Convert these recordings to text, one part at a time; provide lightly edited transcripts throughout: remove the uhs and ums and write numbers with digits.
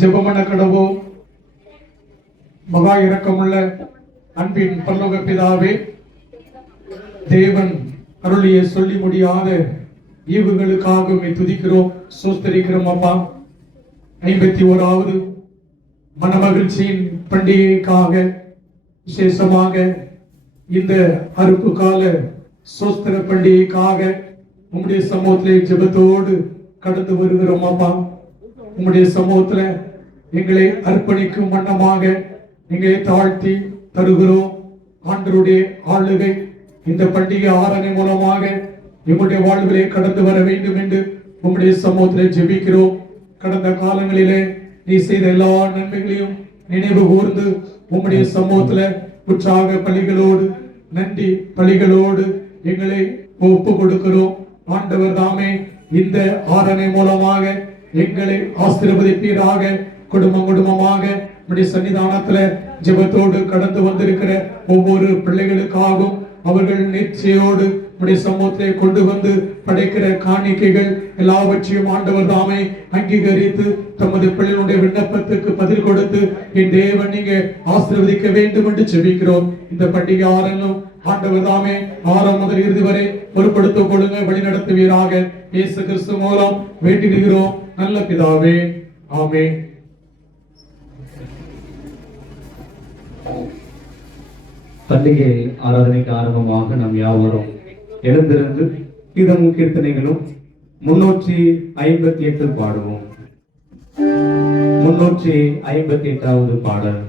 ஜெபமன கடவோம். மகா இரக்கமுள்ள அன்பின் பரலோக பிதாவே, தேவன் அருளிய சொல்லி முடியாத ஈவுகளுக்காக துதிக்கிறோம், சோஸ்தரிக்கிறோம். அப்பா, 51வது மனமகிழ்ச்சியின் பண்டிகைக்காக விசேஷமாக இந்த அறுப்பு கால சோஸ்திர பண்டிகைக்காக உம்முடைய சமூகத்திலே ஜெபத்தோடு கடந்து வருகிறோம். அப்பா, உம்முடைய சமூகத்துல எங்களை அர்ப்பணிக்கும் வண்ணமாக எங்களை தாழ்த்தி தருகிறோம். ஆண்டவருடைய ஆளுகை இந்த பண்டிகை ஆராதனை மூலமாக எங்களுடைய வாழ்விலே கடந்து வர வேண்டும் என்று உம்முடைய சமூகத்திலே ஜெபிக்கிறோம். கடந்த காலங்களிலே நீ செய்த எல்லா நன்மைகளையும் நினைவு கூர்ந்து உம்முடைய சமூகத்துல உற்சாக பலிகளோடு நன்றி பலிகளோடு எங்களை ஒப்பு கொடுக்கிறோம். ஆண்டவர் தாமே இந்த ஆராதனை மூலமாக எங்களை ஆசீர்வதிப்பீராக. குடும்பம் குடும்பமாக நம்முடைய சன்னிதானத்துல ஜெபத்தோடு கடந்து வந்திருக்கிற ஒவ்வொரு பிள்ளைகளுக்காகவும் அவர்கள் நிச்சயோடு நம்முடைய சமூகத்தை கொண்டு வந்து படைக்கிற காணிக்கைகள் எல்லாவற்றையும் ஆண்டவர் தாமே அங்கீகரித்து தமது பிள்ளைகளுடைய விண்ணப்பத்துக்கு பதில் கொடுத்து என் தேவன் நீங்க ஆசீர்வதிக்க வேண்டும் என்று ஜெபிக்கிறோம். இந்த பண்டிகை ஆரம்பம் ஆண்டவர் தாமே ஆரம்பம் முதல் இறுதி வரை பொறுப்படுத்திக் கொள்ளுங்க, வழி நடத்துவீராக. இயேசு கிறிஸ்து மூலம் வேண்டிடுகிறோம் நல்ல பிதாவே, ஆமென். பண்டிகை ஆராதனைக்கு ஆரம்பமாக நாம் யாவரும் எழுந்திருந்து கீதமும் கீர்த்தனைகளும் 358 பாடுவோம். 358வது பாடல்.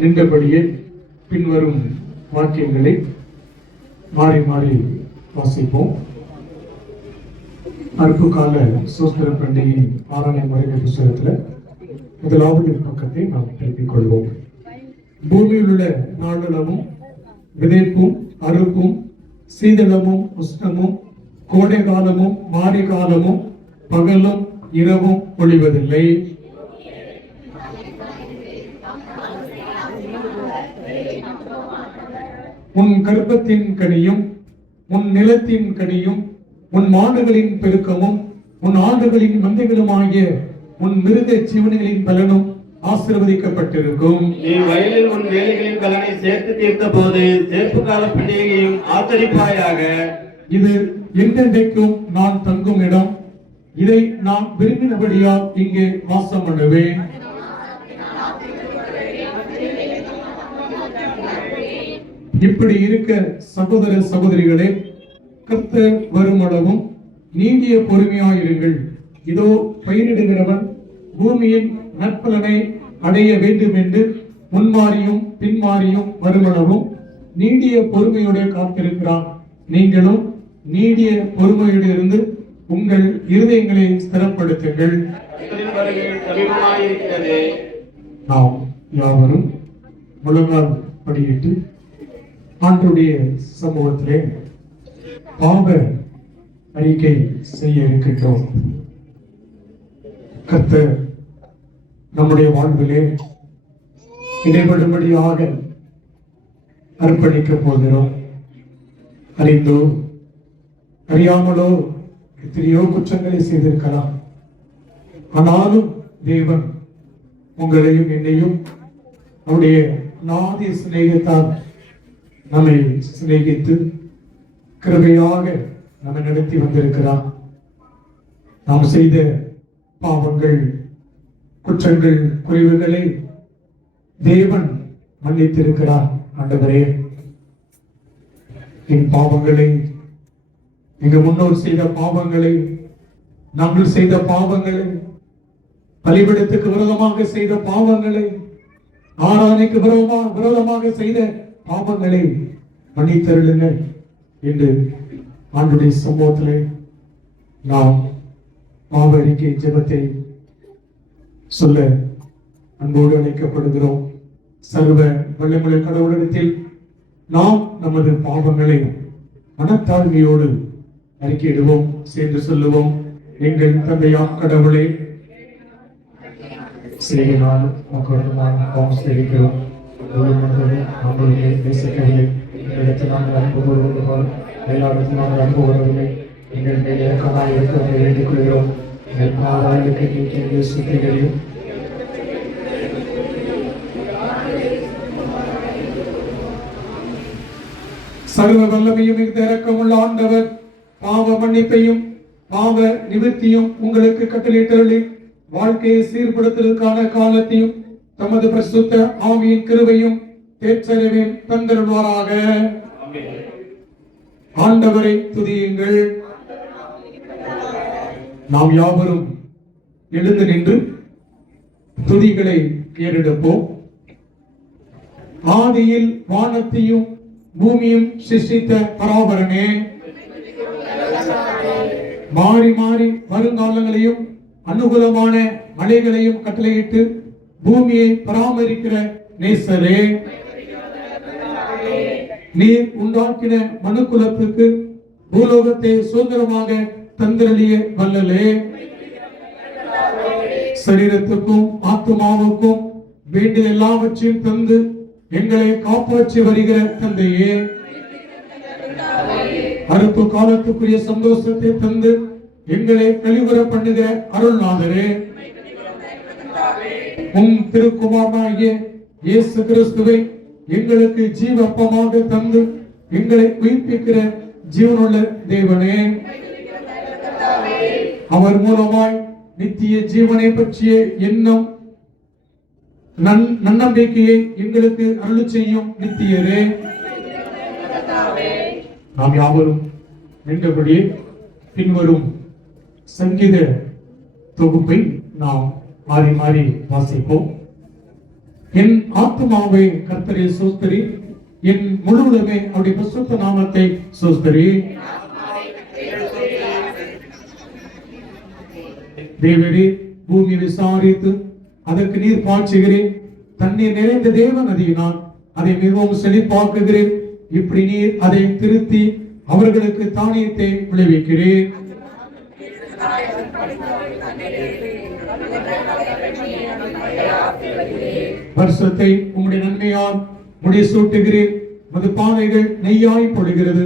நின்றபடியே பின்வரும் வாக்கியங்களை மாறி மாறி வாசிப்போம். அறுப்பு கால சோஸ்திர பண்டிகை ஆராதனை முறைமை புத்தகத்தில் முதலாவது பக்கத்தை நாம் திருப்பிக் கொள்வோம். பூமியில் உள்ள நாளளவும் விதைப்பும் அறுப்பும் சீதளமும் உஷ்ணமும் கோடை காலமும் மாரி காலமும் பகலும் இரவும் ஒளிவதில்லை. உன் கர்ப்பத்தின் கனியும் உன் நிலத்தின் கனியும் உன் மாடுகளின் பெருக்கமும் உன் ஆடுகளின் மந்தைகளுமாகிய உன் மிருக ஜீவன்களின் பலனும் ஆசீர்வதிக்கப்பட்டிருக்கும். நீ வயலில் உன் வேலைகளின் பலனை சேர்த்து தீர்த்த போது சேர்ப்பு கால பண்டிகையையும் ஆச்சரிப்பாயாக. இது என்றென்றைக்கும் நான் தங்கும் இடம். இதை நான் விரும்பினபடியால் இங்கே வாசம் பண்ணுவேன். இப்படி இருக்க சகோதர சகோதரிகளே, கர்த்தர் வருமளவும் நீடிய பொறுமையாயிருங்கள். இதோ பயிரிடுகிறவன் பூமியின் நற்பலனை அடைய வேண்டும் என்று முன்மாறியும் பின்மாறியும் வருமளவும் நீடிய பொறுமையோடு காத்திருக்கிறான். நீங்களும் நீடிய பொறுமையோடு இருந்து உங்கள் இருதயங்களை ஸ்திரப்படுத்துங்கள். கர்த்தரின் வருகை சமீபமாயிருக்கிறது. நாம் யாவரும் முழங்கால் படியிட்டு ஆண்டவருடைய சமூகத்திலே பாவ அறிக்கை செய்ய இருக்கின்றோம். கர்த்தர் நம்முடைய வாழ்விலே இடைபடும்படியாக அர்ப்பணிக்க போகிறோம். அறிந்தோ அறியாமலோ எத்தனையோ குற்றங்களை செய்திருக்கலாம். ஆனாலும் தேவன் உங்களையும் என்னையும் அவருடைய நாதிய சிநேகத்தால் நம்மை சிநேகித்து கிருபையாக நம்மை நடத்தி வந்திருக்கிறார். நாம் செய்த பாவங்கள், குற்றங்கள், குறைவுகளை தேவன் மன்னித்திருக்கிறார். ஆண்டவரே, என் பாவங்களை, எங்க முன்னோர் செய்த பாவங்களை, நாங்கள் செய்த பாவங்களை, பலிபீடத்துக்கு விரோதமாக செய்த பாவங்களை, ஆராதனைக்கு விரோதமாக செய்த பாவங்களை மன்னித்தருளுங்கள் என்று ஆண்டுடைய சமூகத்திலே நாம் பாவ அறிக்கை ஜெபத்தை சொல்ல அன்போடு அழைக்கப்படுகிறோம். சர்வ வல்லமையுள்ள கடவுளிடத்தில் நாம் நமது பாவங்களை மனத்தாழ்மையோடு அறிக்கையிடுவோம். சேர்ந்து சொல்லுவோம். எங்கள் தந்தையாம் கடவுளே, செய்தினாலும் மக்களுக்கு நாம் பாவம் செய்கிறோம். நம்மளுடைய நேசிக்கவில்லை. எங்களிடத்தில் நாங்கள் அன்பு கூறுவது போல் எல்லாருக்கும் நாங்கள் அன்பு கூறவில்லை. எங்கள் மேல் இறக்கமாக இருக்க வேண்டிக் கொள்கிறோம். ஆதாயத்தை நீக்கி சுத்திகளையும் சர்வ வல்லமையும் மிகுந்த இரக்கமுள்ள ஆண்டவர் பாவ மன்னிப்பையும் பாவ நிவர்த்தியும் உங்களுக்கு கட்டளையிட்டருளி வாழ்க்கையை சீர்படுத்துவதற்கான காலத்தையும் தமது பரிசுத்த ஆவியின் கிருபையும் தேற்றறிவையும் தந்தருள்வாராக. ஆண்டவரை துதியுங்கள். நாம் யாவரும் எழுந்து நின்று துதிகளை ஏறெடுப்போம். ஆதியில் வானத்தையும் பூமியும் சிருஷ்டித்த பராபரனே, மாறி மாறி வருங்காலங்களையும் அனுகூலமான மழைகளையும் கட்டளையிட்டு பூமியை பராமரிக்கிற நேசரே, நீர் உண்டாக்கின மனுக்குலத்துக்கு பூலோகத்தை சுதந்திரமாக தந்திரளிய வல்லலே, சரீரத்துக்கும் ஆத்மாவுக்கும் வேண்டிய எல்லாவற்றையும் தந்து எங்களை காப்பாற்றி வருகிற தந்தையே, அறுப்பு காலத்துக்குரிய சந்தோஷத்தை தந்து எங்களை கழிவுற பண்ணுகிற அருள்நாதரே, உம் திருக்குமாரனாகிய இயேசு கிறிஸ்துவை எங்களுக்கு ஜீவ அப்பமாக தந்து எங்களை உயிர்ப்பிக்கிற ஜீவனுள்ள தேவனே, அவர் மூலமாய் நித்திய ஜீவனை பற்றிய எண்ணம் நன்னம்பிக்கையை எங்களுக்கு அருள் செய்யும் நித்தியரே, நாம் யாவரும் நின்றபடியே பின்வரும் சங்கீத தொகுப்பை நாம் மாறி மாறி வாசிப்போம். என் ஆத்மாவை கர்த்தரை சோஸ்தரி, என் முழுவதுமே அவருடைய பரிசுத்த நாமத்தை சோஸ்தரி. தேவரே, பூமி விசாரித்து அதற்கு நீர் பாய்ச்சுகிறேன். தண்ணீர் நிறைந்த தேவ நதியினால் அதை மிகவும் செழிப்பாக்குகிறேன். இப்படி நீர் அதை திருத்தி அவர்களுக்கு தானியத்தை விளைவிக்கிறேன். வருஷத்தை உம்முடைய நன்மையால் முடி சூட்டுகிறேன். மது பானைகள் நெய்யாய் பொழிகிறது.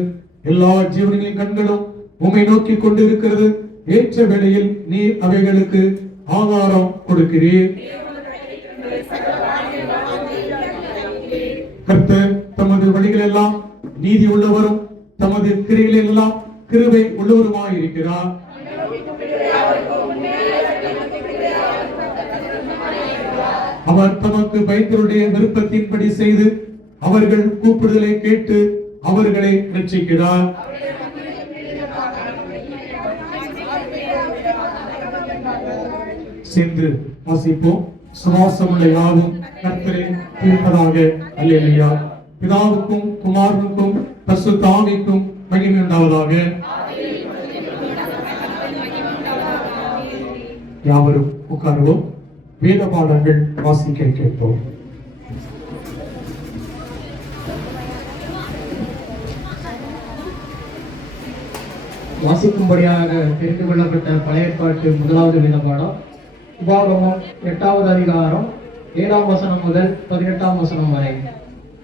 எல்லா ஜீவன்களின் கண்களும் உம்மை நோக்கி கொண்டிருக்கிறது. ஏற்ற வேளையில் நீர் அவைகளுக்கு ஆகாரம் கொடுக்கிறீர். கர்த்தர் தமது வழிகள் எல்லாம் நீதி உள்ளவரும் தமது கிரிகளில் எல்லாம் கிருபை உள்ளவருமாயிருக்கிறார். அவர் தமக்கு பயந்தருடைய விருப்பத்தின்படி செய்து அவர்கள் கூப்பிடுதலை கேட்டு அவர்களை ரட்சிக்கிறார். சென்று வாசிப்போம். சுவாசமுள்ள யாவும் கர்த்தரை தீர்ப்பதாக. அல்லேலூயா. பிதாவுக்கும் குமாரனுக்கும் பரிசுத்த ஆவிக்கும் மகிமை உண்டாவதாக. யாவரும் உட்காருவோம். வேத பாடங்கள் வாசிக்க கேட்போம். வாசிக்கும்படியாக தெரிந்து கொள்ளப்பட்ட பழைய ஏற்பாட்டு முதலாவது வேத பாடம் உபாகமம் 8வது அதிகாரம் 7ஆம் வசனம் முதல் 18ஆம் வசனம் வரை.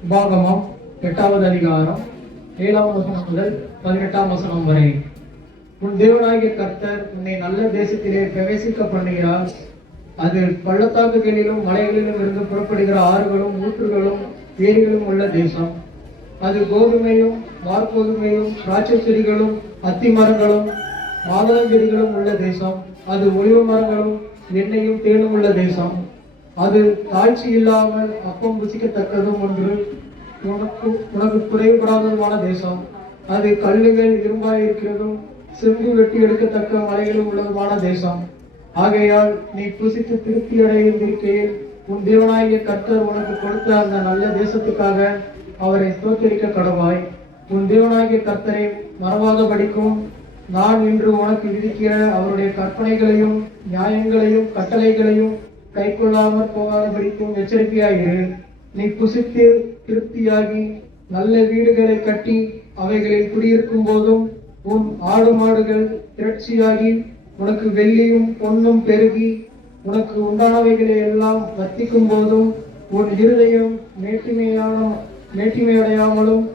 உபாகமம் 8வது அதிகாரம் 7ஆம் வசனம் முதல் 18ஆம் வசனம் வரை. உன் தேவனாகிய கர்த்தர் உன்னை நல்ல தேசத்திலே பிரவேசிக்க பண்ணுகிறார். அது பள்ளத்தாக்குகளிலும் மலைகளிலும் இருந்து புறப்படுகிற ஆறுகளும் ஊற்றுகளும் ஏரிகளும் உள்ள தேசம். அது கோதுமையும் வார்கோதுமையும் திராட்சை செடிகளும் அத்தி மரங்களும் மாதுளஞ்செடிகளும் உள்ள தேசம். அது ஒலிவ மரங்களும் எண்ணெயும் தேனும் உள்ள தேசம். அது தாழ்ச்சி இல்லாமல் அப்பம் புசிக்கத்தக்கதும் ஒன்று உனக்கு குறைபடாததுமான தேசம். அது கல்லுகள் இரும்பாயிருக்கிறதும் செம்பு வெட்டி எடுக்கத்தக்க மலைகளும் உள்ளதுமான தேசம். ஆகையால் நீ புசித்து திருப்தி அடைந்திருக்கையில் உன் தேவனாகிய கர்த்தர் உனக்கு கொடுத்த அந்த நல்ல தேசத்துக்காக அவரை ஸ்தோத்திரிக்க கடவாய். உன் தேவனாகிய கர்த்தரை மறவாதபடிக்கும் நான் இன்று உனக்கு விதிக்கிற அவருடைய கற்பனைகளையும் நியாயங்களையும் கட்டளைகளையும் கைக்கொள்ளாமற் போகாதபடிக்கும் எச்சரிக்கையாயிரு. நீ புசித்து திருப்தியாகி நல்ல வீடுகளை கட்டி அவைகளில் குடியிருக்கும் போதும் உன் ஆடு மாடுகள் திரட்சியாகி உனக்கு வெள்ளியும் பொன்னும் பெருகி உனக்கு உண்டானவைகளை எல்லாம் வர்த்திக்கும் போதும் உன் இருதயம் மேட்டிமையடையாமலும்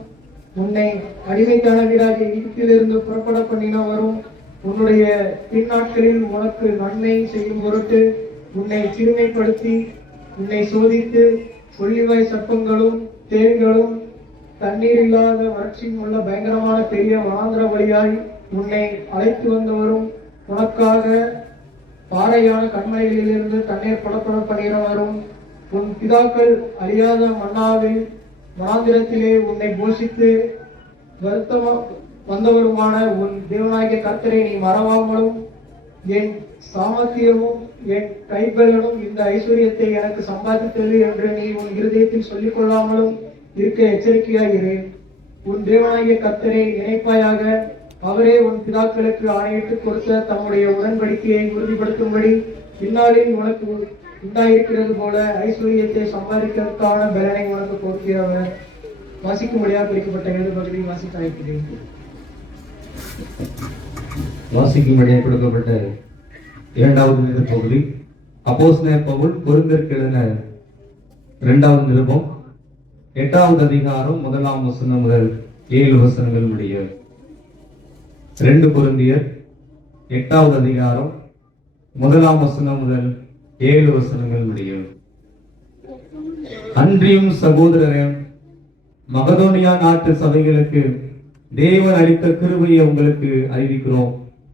உன்னை அடிமைக்கான வீடாகிய எகிப்திலிருந்து புறப்பட பண்ணினவரும் உன்னுடைய பின்னாட்களில் உனக்கு நன்மை செய்யும் பொருட்டு உன்னை சிறுமைப்படுத்தி உன்னை சோதித்து கொள்ளிவாய் சர்ப்பங்களும் தேள்களும் தண்ணீர் இல்லாத வறட்சியும் உள்ள பயங்கரமான பெரிய வனாந்திர வழியாய் உன்னை அழைத்து வந்தவரும் உனக்காக பாறையான கண்மலைகளிலிருந்து தண்ணீர் படப்பட பண்ணுகிறவரும் உன் பிதாக்கள் அறியாத மன்னாவில் வனாந்திரத்திலே உன்னை போஷித்து வருத்தமா வந்தவருமான உன் தேவனாகிய கர்த்தரை நீ மறவாமலும் என் சாமர்த்தியமும் என் கைபலனும் இந்த ஐஸ்வர்யத்தை எனக்கு சம்பாதித்தது என்று நீ உன் இருதயத்தில் சொல்லிக் கொள்ளாமலும் இருக்க எச்சரிக்கையாயிரு. உன் தேவனாகிய கர்த்தரை நினைப்பாயாக. அவரே உன் பிதாக்களுக்கு ஆணையிட்டு கொடுத்த தம்முடைய உடன்படிக்கையை உறுதிப்படுத்தும்படி இந்நாளில் உனக்கு உண்டாயிருக்கிறது போல ஐஸ்வர்யத்தை சம்பாதிக்கிறதுக்கான பலனை உனக்கு கொடுக்கிறவர். வாசிக்கும்படியாக குறிக்கப்பட்ட எழுது பகுதியை வாசிக்க அழைக்கிறேன். வாசிக்கும்படியாக கொடுக்கப்பட்ட 2வது வேத பகுதி அப்போஸ்தலர் பவுல் கொரிந்தியருக்கு எழுதின 2வது நிருபம் 8வது அதிகாரம் 1ஆம் வசனம் முதல் 7 வசனங்கள் முடிய. 2 கொரிந்தியர் 8வது அதிகாரம் 1ஆம் வசனம் முதல் 7 வசனங்கள் முடிய. அன்றியும் சகோதரரே, மகதோனியா நாட்டு சபைகளுக்கு தேவன் அளித்த கிருபையை உங்களுக்கு அறிவிக்கிறோம்.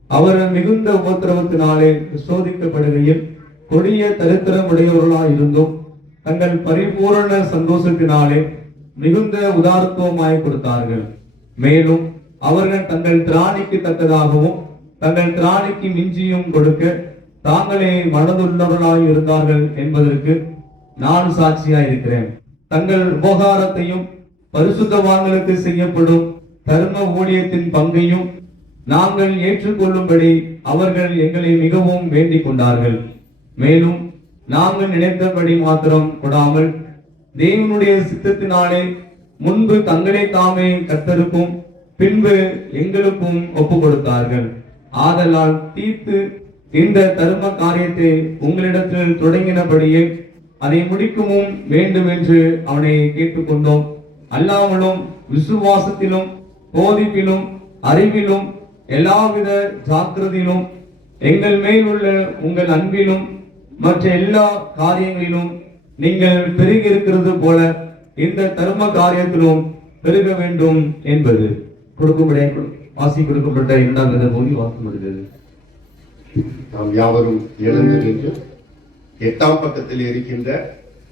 அவர்கள் மிகுந்த உபத்திரவத்தினாலே சோதிக்கப்படுகையில் கொடிய தரித்திரம் உடையவர்களாய் இருந்தும் தங்கள் பரிபூரண சந்தோஷத்தினாலே மிகுந்த உதாரத்துவமாய் கொடுத்தார்கள். மேலும் அவர்கள் தங்கள் திராணிக்கு தக்கதாகவும் தங்கள் திராணிக்கு மிஞ்சியும் கொடுக்க தாங்களே மனதுள்ளவர்களாய் இருந்தார்கள் என்பதற்கு நான் சாட்சியாய் இருக்கிறேன். தங்கள் உபகாரத்தையும் பரிசுத்தவான்களுக்கு செய்யப்படும் தர்ம ஊழியத்தின் பங்கையும் நாங்கள் ஏற்றுக்கொள்ளும்படி அவர்கள் எங்களை மிகவும் வேண்டிக் கொண்டார்கள். மேலும் நாங்கள் நினைத்தபடி மாத்திரம் கொடாமல் தேவனுடைய சித்தத்தினாலே முன்பு தங்களை தாமே கர்த்தருக்கும் பின்பு எங்களுக்கும் ஒப்பு கொடுத்தார்கள். ஆதலால் தீத்து இந்த தர்ம காரியத்தை உங்களிடத்தில் தொடங்கினபடியே அதை முடிக்கவும் வேண்டும் என்று அவனை கேட்டுக்கொண்டோம். அல்லாமலும் விசுவாசத்திலும் போதிப்பிலும் அறிவிலும் எல்லாவித ஜாக்கிரதையிலும் எங்கள் மேல் உள்ள உங்கள் அன்பிலும் மற்ற எல்லா காரியங்களிலும் நீங்கள் பெருகி இருக்கிறது போல இந்த தர்ம காரியத்திலும் பெருக வேண்டும் என்பது வாசி கொடுக்கப்பட்ட 2ஆம் பகுதி வாசிக்கப்படுகிறது. நாம் யாவரும் எழுந்து நின்று 8ஆம் பக்கத்தில் இருக்கின்ற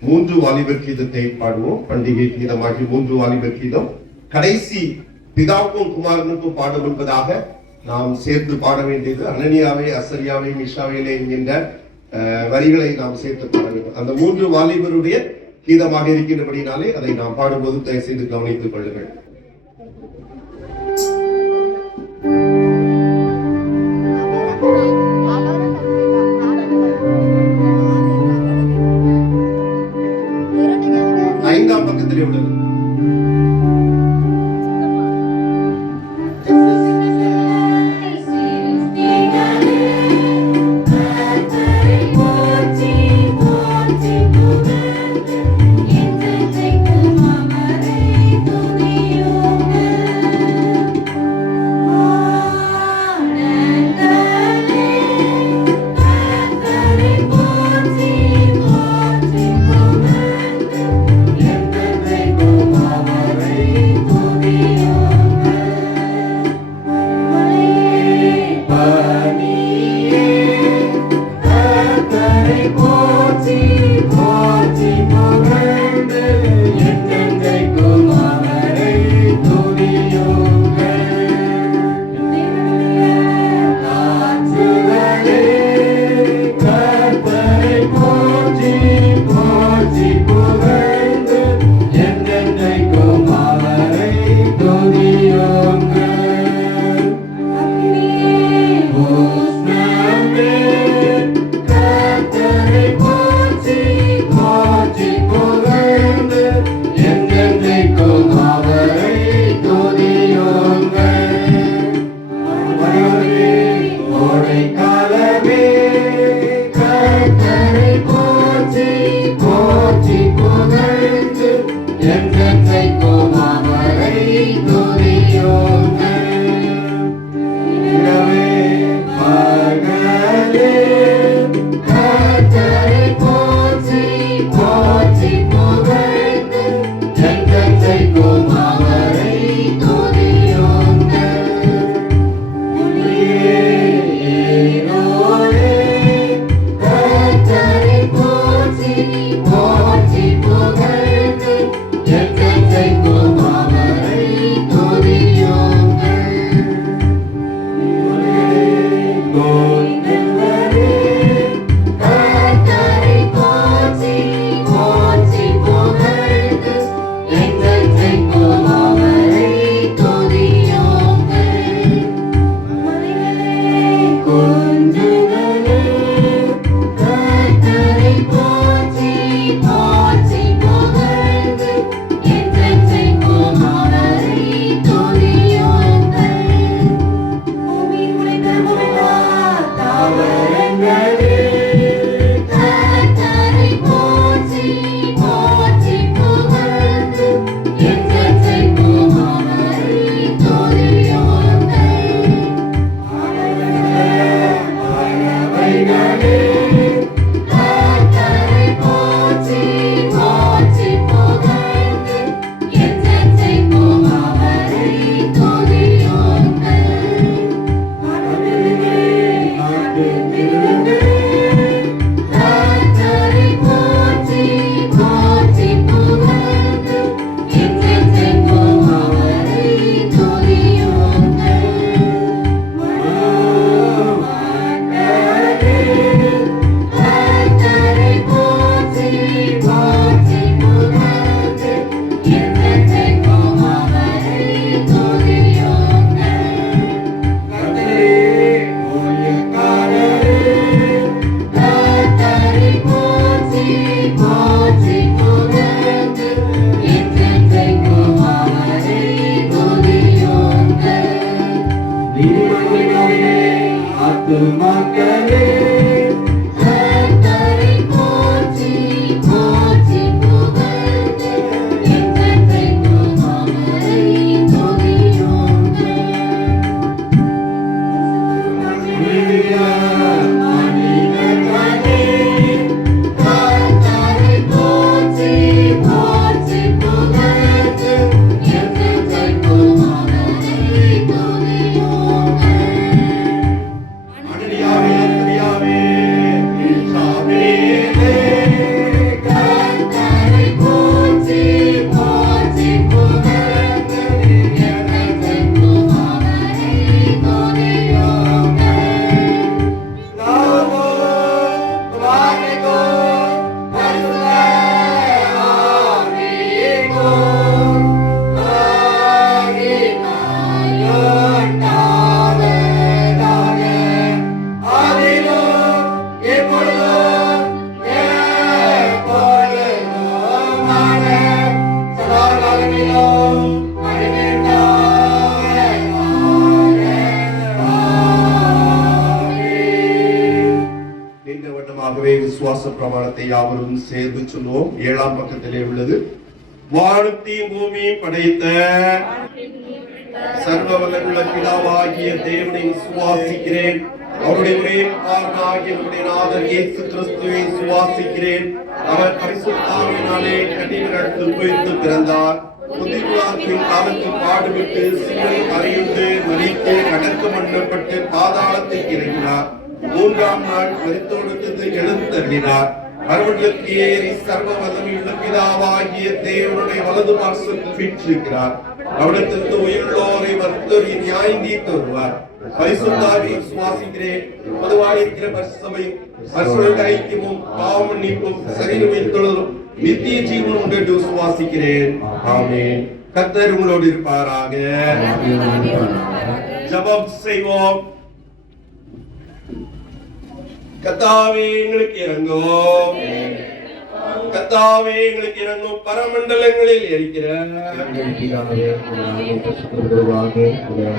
3 வாலிபர் கீதத்தை பாடுவோம். பண்டிகை கீதமாகி 3 வாலிபர் கீதம் கடைசி பிதாவுக்கும் குமாரனுக்கும் பாடும் என்பதாக நாம் சேர்த்து பாட வேண்டியது. அனனியாவே அசரியாவே மிஷாவேலே என்கின்ற வரிகளை நாம் சேர்த்து பாட வேண்டும். அந்த 3 வாலிபருடைய கீதமாக இருக்கின்றபடினாலே அதை நாம் பாடும்போது தயவு செய்து கவனித்துக் கொள்ளுங்கள். ஐந்தாம் பக்கத்திலே உள்ளது. போற்றி புகழ்ந்து மக்களே கர்த்தரை போற்றி போற்றி புகழ்ந்து என்றென்றைக்கும் அவரை துதியுங்கள். கர்த்தரை போற்றி போற்றி புகழ்ந்து என்றென்றைக்கும் அவரை துதியுங்கள். கர்த்தரை போற்றி போற்றி புகழ்ந்து என்றென்றைக்கும் அவரை துதியுங்கள். நீண்ட வண்ணமாகவே விசுவாச பிரமாணத்தை யாவரும் சேர்ந்து சொல்லுவோம். 7ஆம் பக்கத்திலே உள்ளது. வானத்தையும் பூமியும் படைத்த சர்வ வல்லமையுள்ள பிதாவாகிய தேவனை விசுவாசிக்கிறேன். அவருடைய ஒரே குமாரனாகிய நம்முடைய நாதர் இயேசு கிறிஸ்துவை விசுவாசிக்கிறேன். அவர் பரிசுத்த ஆவியினாலே கன்னிமரிடத்தில் உயிர்த்து பிறந்தார். புதிர்வாக்கின் காலத்தில் பாடுபட்டு சிலுவையில் அறையுண்டு மரித்து அடக்கம் பண்ணப்பட்டு பாதாளத்தை இறங்கினார். 3ஆம் நாள் மரித்தோடு எழுந்தருளினார். மறுபடியும் ஏறி சர்வ வல்லமையுள்ள பிதாவாகிய தேவனுடைய வலது பார்சத்தில் வீற்றிருக்கிறார். அவரிடத்திலிருந்து உயிருள்ளோரை மருத்துவரை நியாயம் தீர்த்து வருவார். பரிசுத்தாவி விசுவாசிக்கிறேன். பொதுவாயிருக்கிற பரிசுத்தமை பரிசுத்த ஐக்கியமும் பாவ மன்னிப்பும் சரீரம் தொழுதும் நித்திய ஜீவனும் உண்டு என்று விசுவாசிக்கிறேன். ஆமென். கர்த்தர் உங்களோடு இருப்பாராக. ஜெபம் செய்வோம். கர்த்தாவே எங்களுக்கு இறங்கும். கர்த்தாவே எங்களுக்கு இறங்கும். பரமண்டலங்களில் இருக்கிற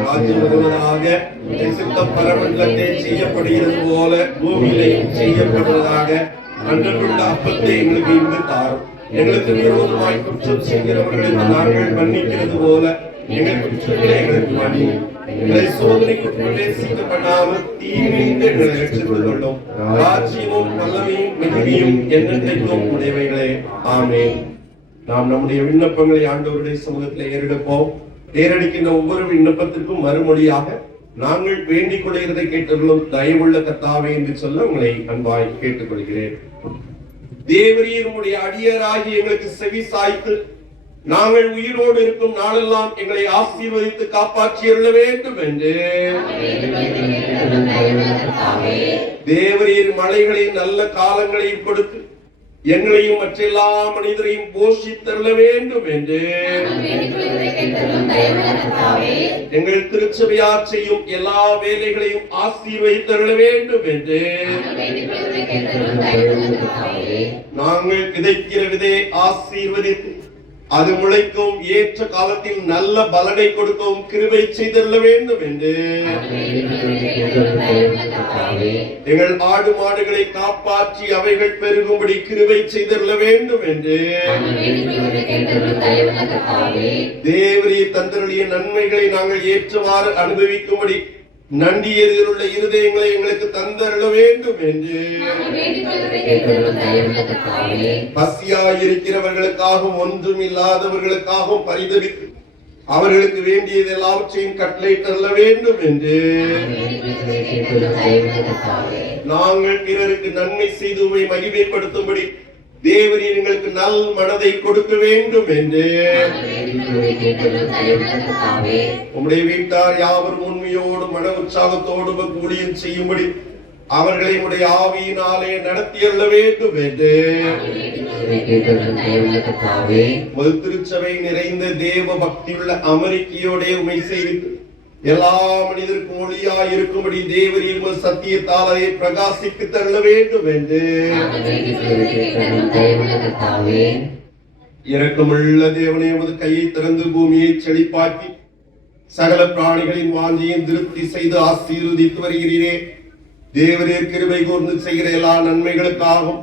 ராஜ்யம் வருவதாக. சித்தம் பரமண்டலத்தை செய்யப்படுகிறது போல பூமியிலே செய்யப்படுவதாக. அன்றுள்ள அப்பத்தை எங்களுக்கு இன்று தாரும். எங்களுக்கு விரோதமாய் குற்றம் செய்கிறவர்களுக்கு நாங்கள் மன்னிக்கிறது போல எங்கள் குற்றங்களை எங்களுக்கு மன்னியும். எங்களை சோதனைக்கு பிரவேசிக்கப்படாமல் தீமையிலிருந்து எங்களை ரட்சித்துக் கொள்ளும். ராஜ்யமும் வல்லமையும் மகிமையும் என்னென்றைக்கும் உடையவைகளே. ஆமென். நாம் நம்முடைய விண்ணப்பங்களை ஆண்டவருடைய சமூகத்தில் ஏறெடுப்போம். ஏறெடுக்கின்ற ஒவ்வொரு விண்ணப்பத்திற்கும் மறுமொழியாக நாங்கள் வேண்டிக் கொள்கிறதை கேட்டவர்களும் தயவுள்ள கர்த்தாவே என்று சொல்ல உங்களை அன்பாய் கேட்டுக்கொள்கிறேன். தேவரீர் உம்முடைய அடியராகி எங்களுக்கு செவி சாய்த்து நாங்கள் உயிரோடு இருக்கும் நாளெல்லாம் எங்களை ஆசீர்வதித்து காப்பாற்றி அருள வேண்டும் என்று தேவரீர் மலைகளின் நல்ல காலங்களையும் கொடுத்து எங்களையும் மற்ற எல்லா மனிதரையும் போஷித்தருள வேண்டும் என்று எங்கள் திருச்சபையார் செய்யும் எல்லா வேலைகளையும் ஆசீர்வதித்தருள வேண்டும் என்று நாங்கள் விதைக்கிற விதை ஆசீர்வதித்து அது முளைக்கும் ஏற்ற காலத்தில் நல்ல பலனை கொடுக்கவும் கிருபை செய்தருள வேண்டும் என்று எங்கள் ஆடு மாடுகளை காப்பாற்றி அவைகள் பெருகும்படி கிருபை செய்தருள வேண்டும் என்று தேவரீர் தந்தருடைய நன்மைகளை நாங்கள் ஏற்றவாறு அனுபவிக்கும்படி நன்றியதில் உள்ள இருதயங்களை எங்களுக்கு தந்தருள வேண்டும் என்று பசியாயிருக்கிறவர்களுக்காகவும் ஒன்றும் இல்லாதவர்களுக்காகவும் பரிதவித்து அவர்களுக்கு வேண்டியது எல்லாவற்றையும் கட்டளையிட்டருள வேண்டும் என்று நாங்கள் பிறருக்கு நன்மை செய்து உம்மை மகிமைப்படுத்தும்படி தேவரீர் எங்களுக்கு நல் மனதை கொடுக்க வேண்டும் என்று உம்முடைய வீட்டார் யாவரும் உண்மையோடு மன உற்சாகத்தோடு ஊழியம் செய்யும்படி அவர்களை உடைய ஆவியினாலே நடத்தியருள வேண்டும் என்று திருச்சபை நிறைந்த தேவ பக்தியுள்ள அமெரிக்கையோட உண்மை செய்து எல்லா மனிதருக்கும் ஒளியாய் இருக்கும்படி தேவரீர் சத்தியத்தால் அதை பிரகாசிக்கு தள்ள வேண்டும் என்று இரக்கமுள்ள தேவனே உமது கையை திறந்து பூமியை செழிப்பாக்கி சகல பிராணிகளின் வாஞ்சியும் திருப்தி செய்து ஆசீர்வதித்து வருகிறீரே. தேவரீர் கிருபை கூர்ந்து செய்கிற எல்லா நன்மைகளுக்காகவும்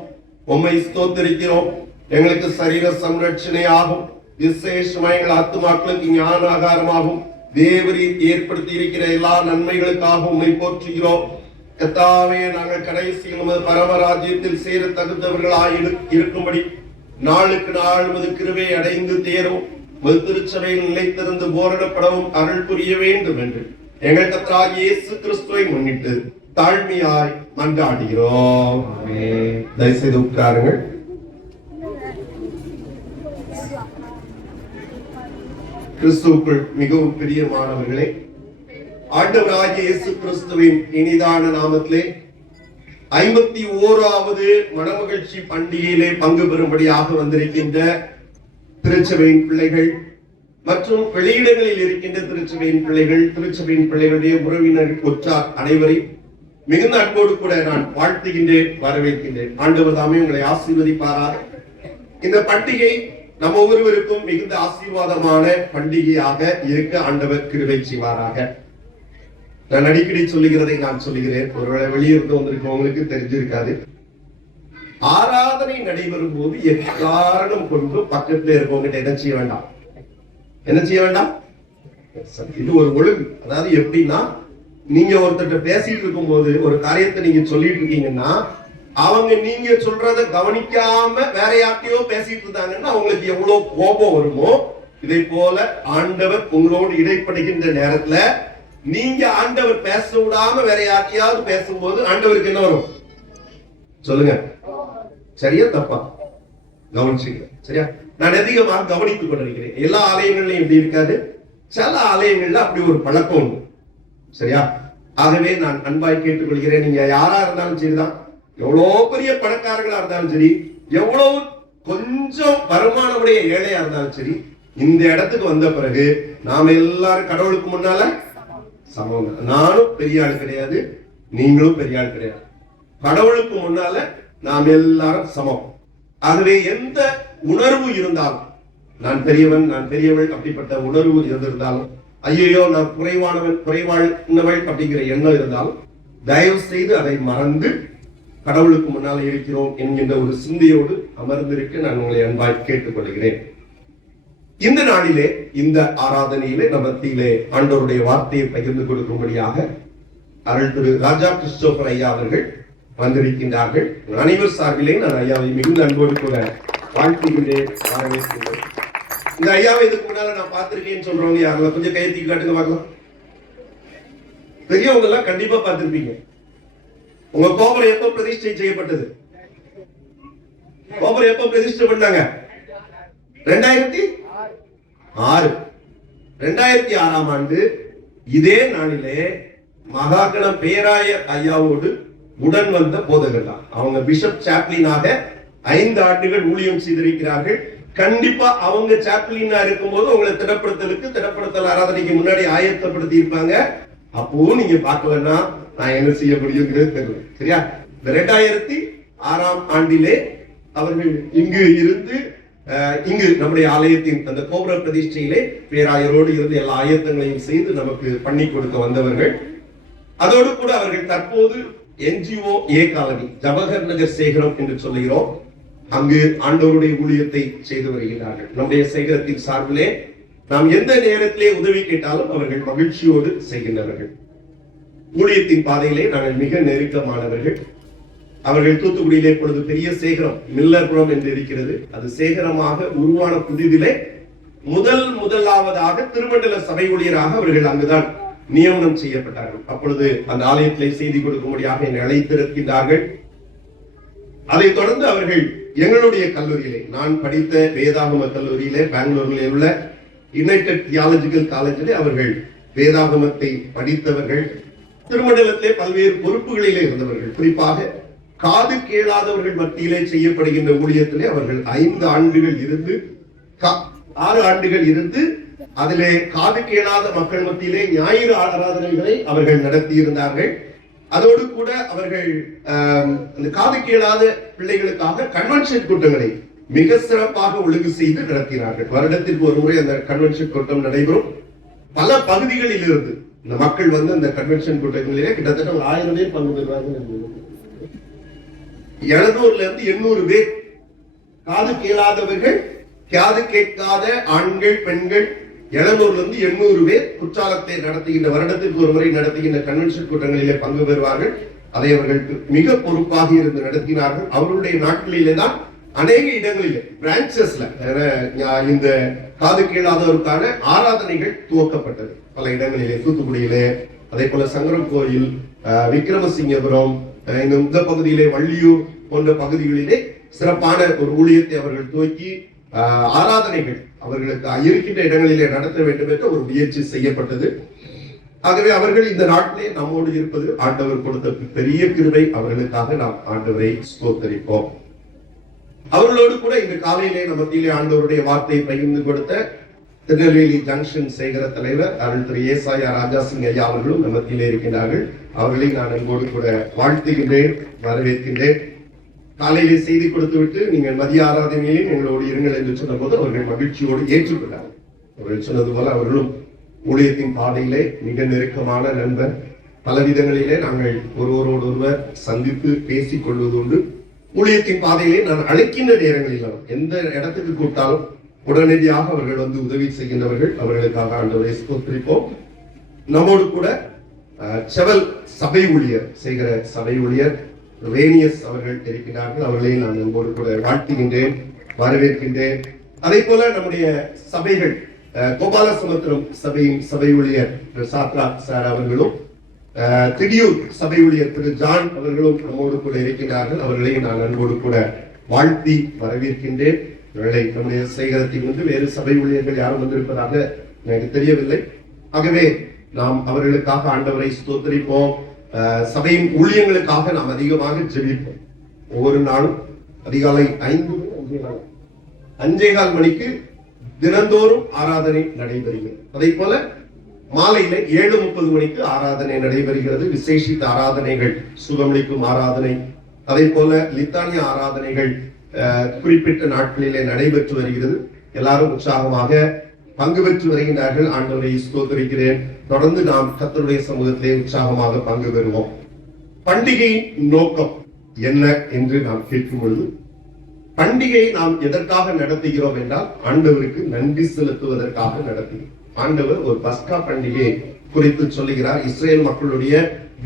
உம்மை ஸ்தோத்திரிக்கிறோம். எங்களுக்கு சரீர சம்ரட்சணையாகும், விசேஷமாக எங்கள் ஆத்துமாக்களுக்கு ஞான ஆகாரமாகும் தேவரீர் ஏற்படுத்தி இருக்கிற எல்லா நன்மைகளுக்காகவும் உம்மை போற்றுகிறோம். கர்த்தாவே, நாங்கள் கடைசியில் உமது பரமராஜ்யத்தில் சேர தகுந்தவர்களாய் இருக்கும்படி நாளுக்கு நாள் உமது கிருபை அடைந்து தேரும் உமது திருச்சபையில் நிலைத்திருந்து போரிடப்படவும் அருள் புரிய வேண்டும் என்று எங்கள் கர்த்தராகிய இயேசு கிறிஸ்துவை முன்னிட்டு தாழ்மையாய் மன்றாடுகிறோம். தயவுசெய்து உட்காருங்கள். கிறிஸ்துவுக்குள் மிகவும் பிரியமானவர்களே, ஆண்டவராகிய இயேசு கிறிஸ்துவின் இனிதான நாமத்திலே 51வது மனமகிழ்ச்சி பண்டிகையிலே பங்கு பெறும்படியாக வந்திருக்கின்ற திருச்சபையின் பிள்ளைகள் மற்றும் வெளியிடங்களில் இருக்கின்ற திருச்சபையின் பிள்ளைகள், திருச்சபையின் பிள்ளைகளுடைய உறவினர் உற்றார் அனைவரையும் மிகுந்த அன்போடு கூட நான் வாழ்த்துகின்றேன், வரவேற்கின்றேன். ஆண்டவர் தாமே உங்களை ஆசீர்வதிப்பாராக. இந்த பண்டிகை நம்ம ஒவ்வொருவருக்கும் மிகுந்த ஆசீர்வாதமான பண்டிகையாக இருக்க ஆண்டவர் கிருபை செய்வாராக. நான் அடிக்கடி சொல்லுகிறதை நான் சொல்லுகிறேன், ஒருவேளை வெளியிருந்து வந்திருக்கவங்களுக்கு தெரிஞ்சிருக்காது. ஆராதனை நடைபெறும் போது எக்காரணம் கொண்டு பக்கத்துல இருக்கவங்க என்ன செய்ய வேண்டாம், என்ன செய்ய வேண்டாம். இது ஒரு ஒழுங்கு. அதாவது எப்படின்னா, நீங்க ஒருத்தட்ட பேசிட்டு இருக்கும் போது ஒரு காரியத்தை நீங்க சொல்லிட்டு இருக்கீங்கன்னா, அவங்க நீங்க சொல்றத கவனிக்காம வேற யார்ட்டையோ பேசிட்டு இருந்தாங்கன்னா அவங்களுக்கு எவ்வளவு கோபம் வருமோ, இதை போல ஆண்டவர் உங்களோடு இடைப்படுகின்ற நேரத்துல நீங்க ஆண்டவர் பேச விடாம வேற யார்ட்டையாவது பேசும்போது ஆண்டவருக்கு என்ன வரும் சொல்லுங்க? சரியா தப்பா கவனிச்சுங்க. சரியா? நான் அதிகமாக கவனித்துக் கொண்டிருக்கிறேன். எல்லா ஆலயங்கள்லயும் இப்படி இருக்காது, சில ஆலயங்கள்ல அப்படி ஒரு பழக்கம் உண்டு. சரியா? ஆகவே நான் அன்பாய் கேட்டுக்கொள்கிறேன், நீங்க யாரா இருந்தாலும் சரிதான், எவ்வளவு பெரிய பணக்காரர்களா இருந்தாலும் சரி, எவ்வளவு கொஞ்சம் வருமானமுடைய ஏழையா இருந்தாலும் சரி, இந்த இடத்துக்கு வந்த பிறகு நாம எல்லாரும் கடவுளுக்கு முன்னால சமம். நானும் பெரிய ஆள் கிடையாது, நீங்களும் பெரிய ஆள் கிடையாது. கடவுளுக்கு முன்னால நாம் எல்லாரும் சமம். ஆகவே எந்த உணர்வு இருந்தாலும், நான் பெரியவன், நான் பெரியவள் அப்படிப்பட்ட உணர்வு இருந்திருந்தாலும், ஐயோ நான் குறைவானவன், குறைவானவள் அப்படிங்கிற எண்ணம் இருந்தாலும், தயவு செய்து அதை மறந்து கடவுளுக்கு முன்னால இருக்கிறோம் என்கின்ற ஒரு சிந்தையோடு அமர்ந்திருக்க நான் உங்களை அன்பாய் கேட்டுக்கொள்கிறேன். இந்த நாளிலே, இந்த ஆராதனையிலே மத்தியிலே ஆண்டவருடைய வார்த்தையை பகிர்ந்து கொடுக்கும்படியாக அருள் திரு ராஜா கிறிஸ்டோபர் ஐயா அவர்கள் வந்திருக்கின்றார்கள். அனைவர் சார்பிலே நான் ஐயாவை மிகுந்த அன்போடு கூட வாழ்த்துகின்றேன், வரவேற்கின்றேன். இந்த ஐயாவை இதுக்கு முன்னால நான் பார்த்திருக்கேன்னு சொல்றவங்க யாரும் கொஞ்சம் கையை தூக்கி காட்டுங்க பார்க்கலாம். பெரியவங்க எல்லாம் கண்டிப்பா பார்த்திருப்பீங்க. உங்க கோபுரம் எப்ப பிரதிஷ்டை செய்யப்பட்டது? கோபுரம் எப்ப பிரதிஷ்டை பண்ணாங்க? 2006. 2006ஆம் ஆண்டு இதே நாளிலே மகாகணம் பேராயர் ஐயாவோடு உடன் வந்த போதகர் தான். அவங்க பிஷப் சாப்ளினாக 5 ஆண்டுகள் ஊழியம் செய்திருக்கிறார்கள். கண்டிப்பா அவங்க சாப்ளினா இருக்கும்போது உங்களை திடப்படுத்தல் ஆராதனைக்கு முன்னாடி ஆயத்தப்படுத்தி இருப்பாங்க. அப்போ நீங்க பார்க்கலன்னா நான் என்ன செய்ய முடியுங்கிறது தெரியல. சரியா? 2006ஆம் ஆண்டிலே அவர்கள் இங்கு இருந்து இங்கு நம்முடைய ஆலயத்தின் அந்த கோபுர பிரதிஷ்டையிலே பேராயரோடு இருந்து எல்லா ஆயத்தங்களையும் செய்து நமக்கு பண்ணி கொடுக்க வந்தவர்கள். அதோடு கூட அவர்கள் தற்போது NGO ஏ காலனி ஜவஹர் நகர் சேகரம் என்று சொல்லுகிறோம், அங்கு ஆண்டவருடைய ஊழியத்தை செய்து வருகிறார்கள். நம்முடைய சேகரத்தின் சார்பிலே நாம் எந்த நேரத்திலே உதவி கேட்டாலும் அவர்கள் மகிழ்ச்சியோடு செய்கின்றவர்கள். ஊழியத்தின் பாதையிலே நாங்கள் மிக நெருக்கமானவர்கள். அவர்கள் தூத்துக்குடியிலே இப்பொழுது பெரிய சேகரம் மில்லர்புரம் என்று இருக்கிறது, அது சேகரமாக உருவான புதிதிலே முதலாவதாக திருமண்டல சபை ஊழியராக அவர்கள் அங்குதான் நியமனம் செய்யப்பட்டார்கள். அப்பொழுது அந்த ஆலயத்திலே செய்தி கொடுக்கும்படியாக என்னை அழைத்திருக்கின்றார்கள். அதைத் தொடர்ந்து அவர்கள் எங்களுடைய கல்லூரியிலே, நான் படித்த வேதாகம கல்லூரியிலே பெங்களூரிலே உள்ள யுனைடெட் தியாலஜிக்கல் காலேஜிலே அவர்கள் வேதாகமத்தை படித்தவர்கள். திருமண்டலத்திலே பல்வேறு பொறுப்புகளிலே இருந்தவர்கள். குறிப்பாக காது கேளாதவர்கள் மத்தியிலே செய்யப்படுகின்ற ஊழியத்திலே அவர்கள் 5 ஆண்டுகள் இருந்து 6 ஆண்டுகள் இருந்து அதிலே காது கேளாத மக்கள் மத்தியிலே ஞாயிறு ஆராதனைகளை அவர்கள் நடத்தி இருந்தார்கள். அதோடு கூட அவர்கள் அந்த காது கேளாத பிள்ளைகளுக்காக கன்வென்ஷன் கூட்டங்களை மிக சிறப்பாக ஒழுங்கு செய்து நடத்தினார்கள். வருடத்திற்கு ஒரு முறை அந்த கன்வென்ஷன் கூட்டம் நடைபெறும். பல பகுதிகளில் இருந்து இந்த மக்கள் வந்து இந்த கன்வென்ஷன் கூட்டங்களிலே கிட்டத்தட்ட ஒரு 1000 பேர் பங்கு பெறுவார்கள். 700 இருந்து 800 பேர் காது கேளாதவர்கள், காது கேட்காத ஆண்கள் பெண்கள் 700 இருந்து 800 பேர் குற்றாலத்தை நடத்துகின்ற, வருடத்திற்கு ஒரு முறை நடத்துகின்ற கன்வென்ஷன் கூட்டங்களிலே பங்கு பெறுவார்கள். அதை அவர்களுக்கு மிக பொறுப்பாக இருந்து நடத்தினார்கள். அவர்களுடைய நாட்களிலே தான் அநேக இடங்களிலே பிரான்ச்சஸ்ல இந்த காது கேளாதவருக்கான ஆராதனைகள் துவக்கப்பட்டது. பல இடங்களிலே, தூத்துக்குடியிலே, அதே போல சங்கரம் கோயில், விக்ரமசிங்கபுரம், இந்த பகுதியிலே வள்ளியூர் போன்ற பகுதிகளிலே சிறப்பான ஒரு ஊழியத்தை அவர்கள் துவக்கி ஆராதனைகள் அவர்களுக்கு இருக்கின்ற இடங்களிலே நடத்த வேண்டும் என்ற ஒரு முயற்சி செய்யப்பட்டது. ஆகவே அவர்கள் இந்த நாட்டிலே நம்மோடு இருப்பது ஆண்டவர் கொடுத்த பெரிய கிருபை. அவர்களுக்காக நாம் ஆண்டவரை ஸ்தோத்தரிப்போம். அவர்களோடு கூட இந்த காலையிலே நம்ம மத்தியிலே ஆண்டவருடைய வார்த்தையை பகிர்ந்து கொடுத்த திருநெல்வேலி ஜங்ஷன் சேகர தலைவர் அருள் திரு ஏசாயா ராஜாசிங் ஐயா அவர்களும் நம்ம மத்தியிலே இருக்கின்றார்கள். அவர்களை நான் அன்போடு கூட வாழ்த்துகின்றேன், வரவேற்கின்றேன். காலையிலே செய்தி கொடுத்து விட்டு நீங்கள் மதிய ஆராதனையிலும் எங்களோடு இருங்கள் என்று சொன்ன போது அவர்கள் மகிழ்ச்சியோடு ஏற்றுக்கொண்டார்கள். அவர்கள் சொன்னது போல அவர்களும் ஊழியத்தின் பாதையிலே மிக நெருக்கமான நண்பர். பல விதங்களிலே நாங்கள் ஒருவரோடு ஒருவர் சந்தித்து பேசிக் கொள்வது உண்டு. ஊழியத்தின் பாதையிலே நான் அழைக்கின்ற நேரங்களில் எந்த இடத்துக்கு கூட்டாலும் உடனடியாக அவர்கள் வந்து உதவி செய்கின்றவர்கள். அவர்களுக்காக ஆண்டவரை ஸ்தோத்திரிப்போம். நம்மோடு கூட செவல் சபை ஊழியர் செய்கிற சபை ஊழியர் வேனியஸ் அவர்கள் இருக்கிறார்கள். அவர்களை நான் நம்மோடு கூட வாழ்த்துகின்றேன், வரவேற்கின்றேன். அதே போல நம்முடைய சபைகள் கோபாலசமுத்திரம் சபையின் சபை ஊழியர் சாத்ரா சார் அவர்களும், திடியூர் சபை ஊழியர் திரு ஜான் அவர்களும் நம்மோடு கூட இருக்கிறார்கள். அவர்களையும் நான் அன்போடு கூட வாழ்த்தி வரவேற்கின்றேன். இவர்களை நம்முடைய சேகரத்தில் வந்து வேறு சபை ஊழியர்கள் யாரும் வந்திருப்பதாக எனக்கு தெரியவில்லை. ஆகவே நாம் அவர்களுக்காக ஆண்டவரை ஸ்தோத்திரிப்போம். சபையின் ஊழியங்களுக்காக நாம் அதிகமாக ஜெபிப்போம். ஒவ்வொரு நாளும் அதிகாலை 5:15 மணிக்கு தினந்தோறும் ஆராதனை நடைபெறுகிறது. அதே போல மாலையில 7:30 மணிக்கு ஆராதனை நடைபெறுகிறது. விசேஷித்த ஆராதனைகள், சுகமளிக்கும் ஆராதனை, அதே போல லித்தானிய ஆராதனைகள் குறிப்பிட்ட நாட்களிலே நடைபெற்று வருகிறது. எல்லாரும் உற்சாகமாக பங்கு பெற்று வருகின்றார்கள். ஆண்டவரை ஸ்தோத்திரிக்கிறேன். தொடர்ந்து நாம் கர்த்தருடைய சமூகத்திலே உற்சாகமாக பங்கு பெறுவோம். பண்டிகையின் நோக்கம் என்ன என்று நாம் கேட்கும் பொழுது, பண்டிகையை நாம் எதற்காக நடத்துகிறோம் என்றால் ஆண்டவருக்கு நன்றி செலுத்துவதற்காக நடத்துகிறோம். ஆண்டவர் ஒரு பஸ்கா பண்டிகை குறித்து சொல்லுகிறார். இஸ்ரேல் மக்களுடைய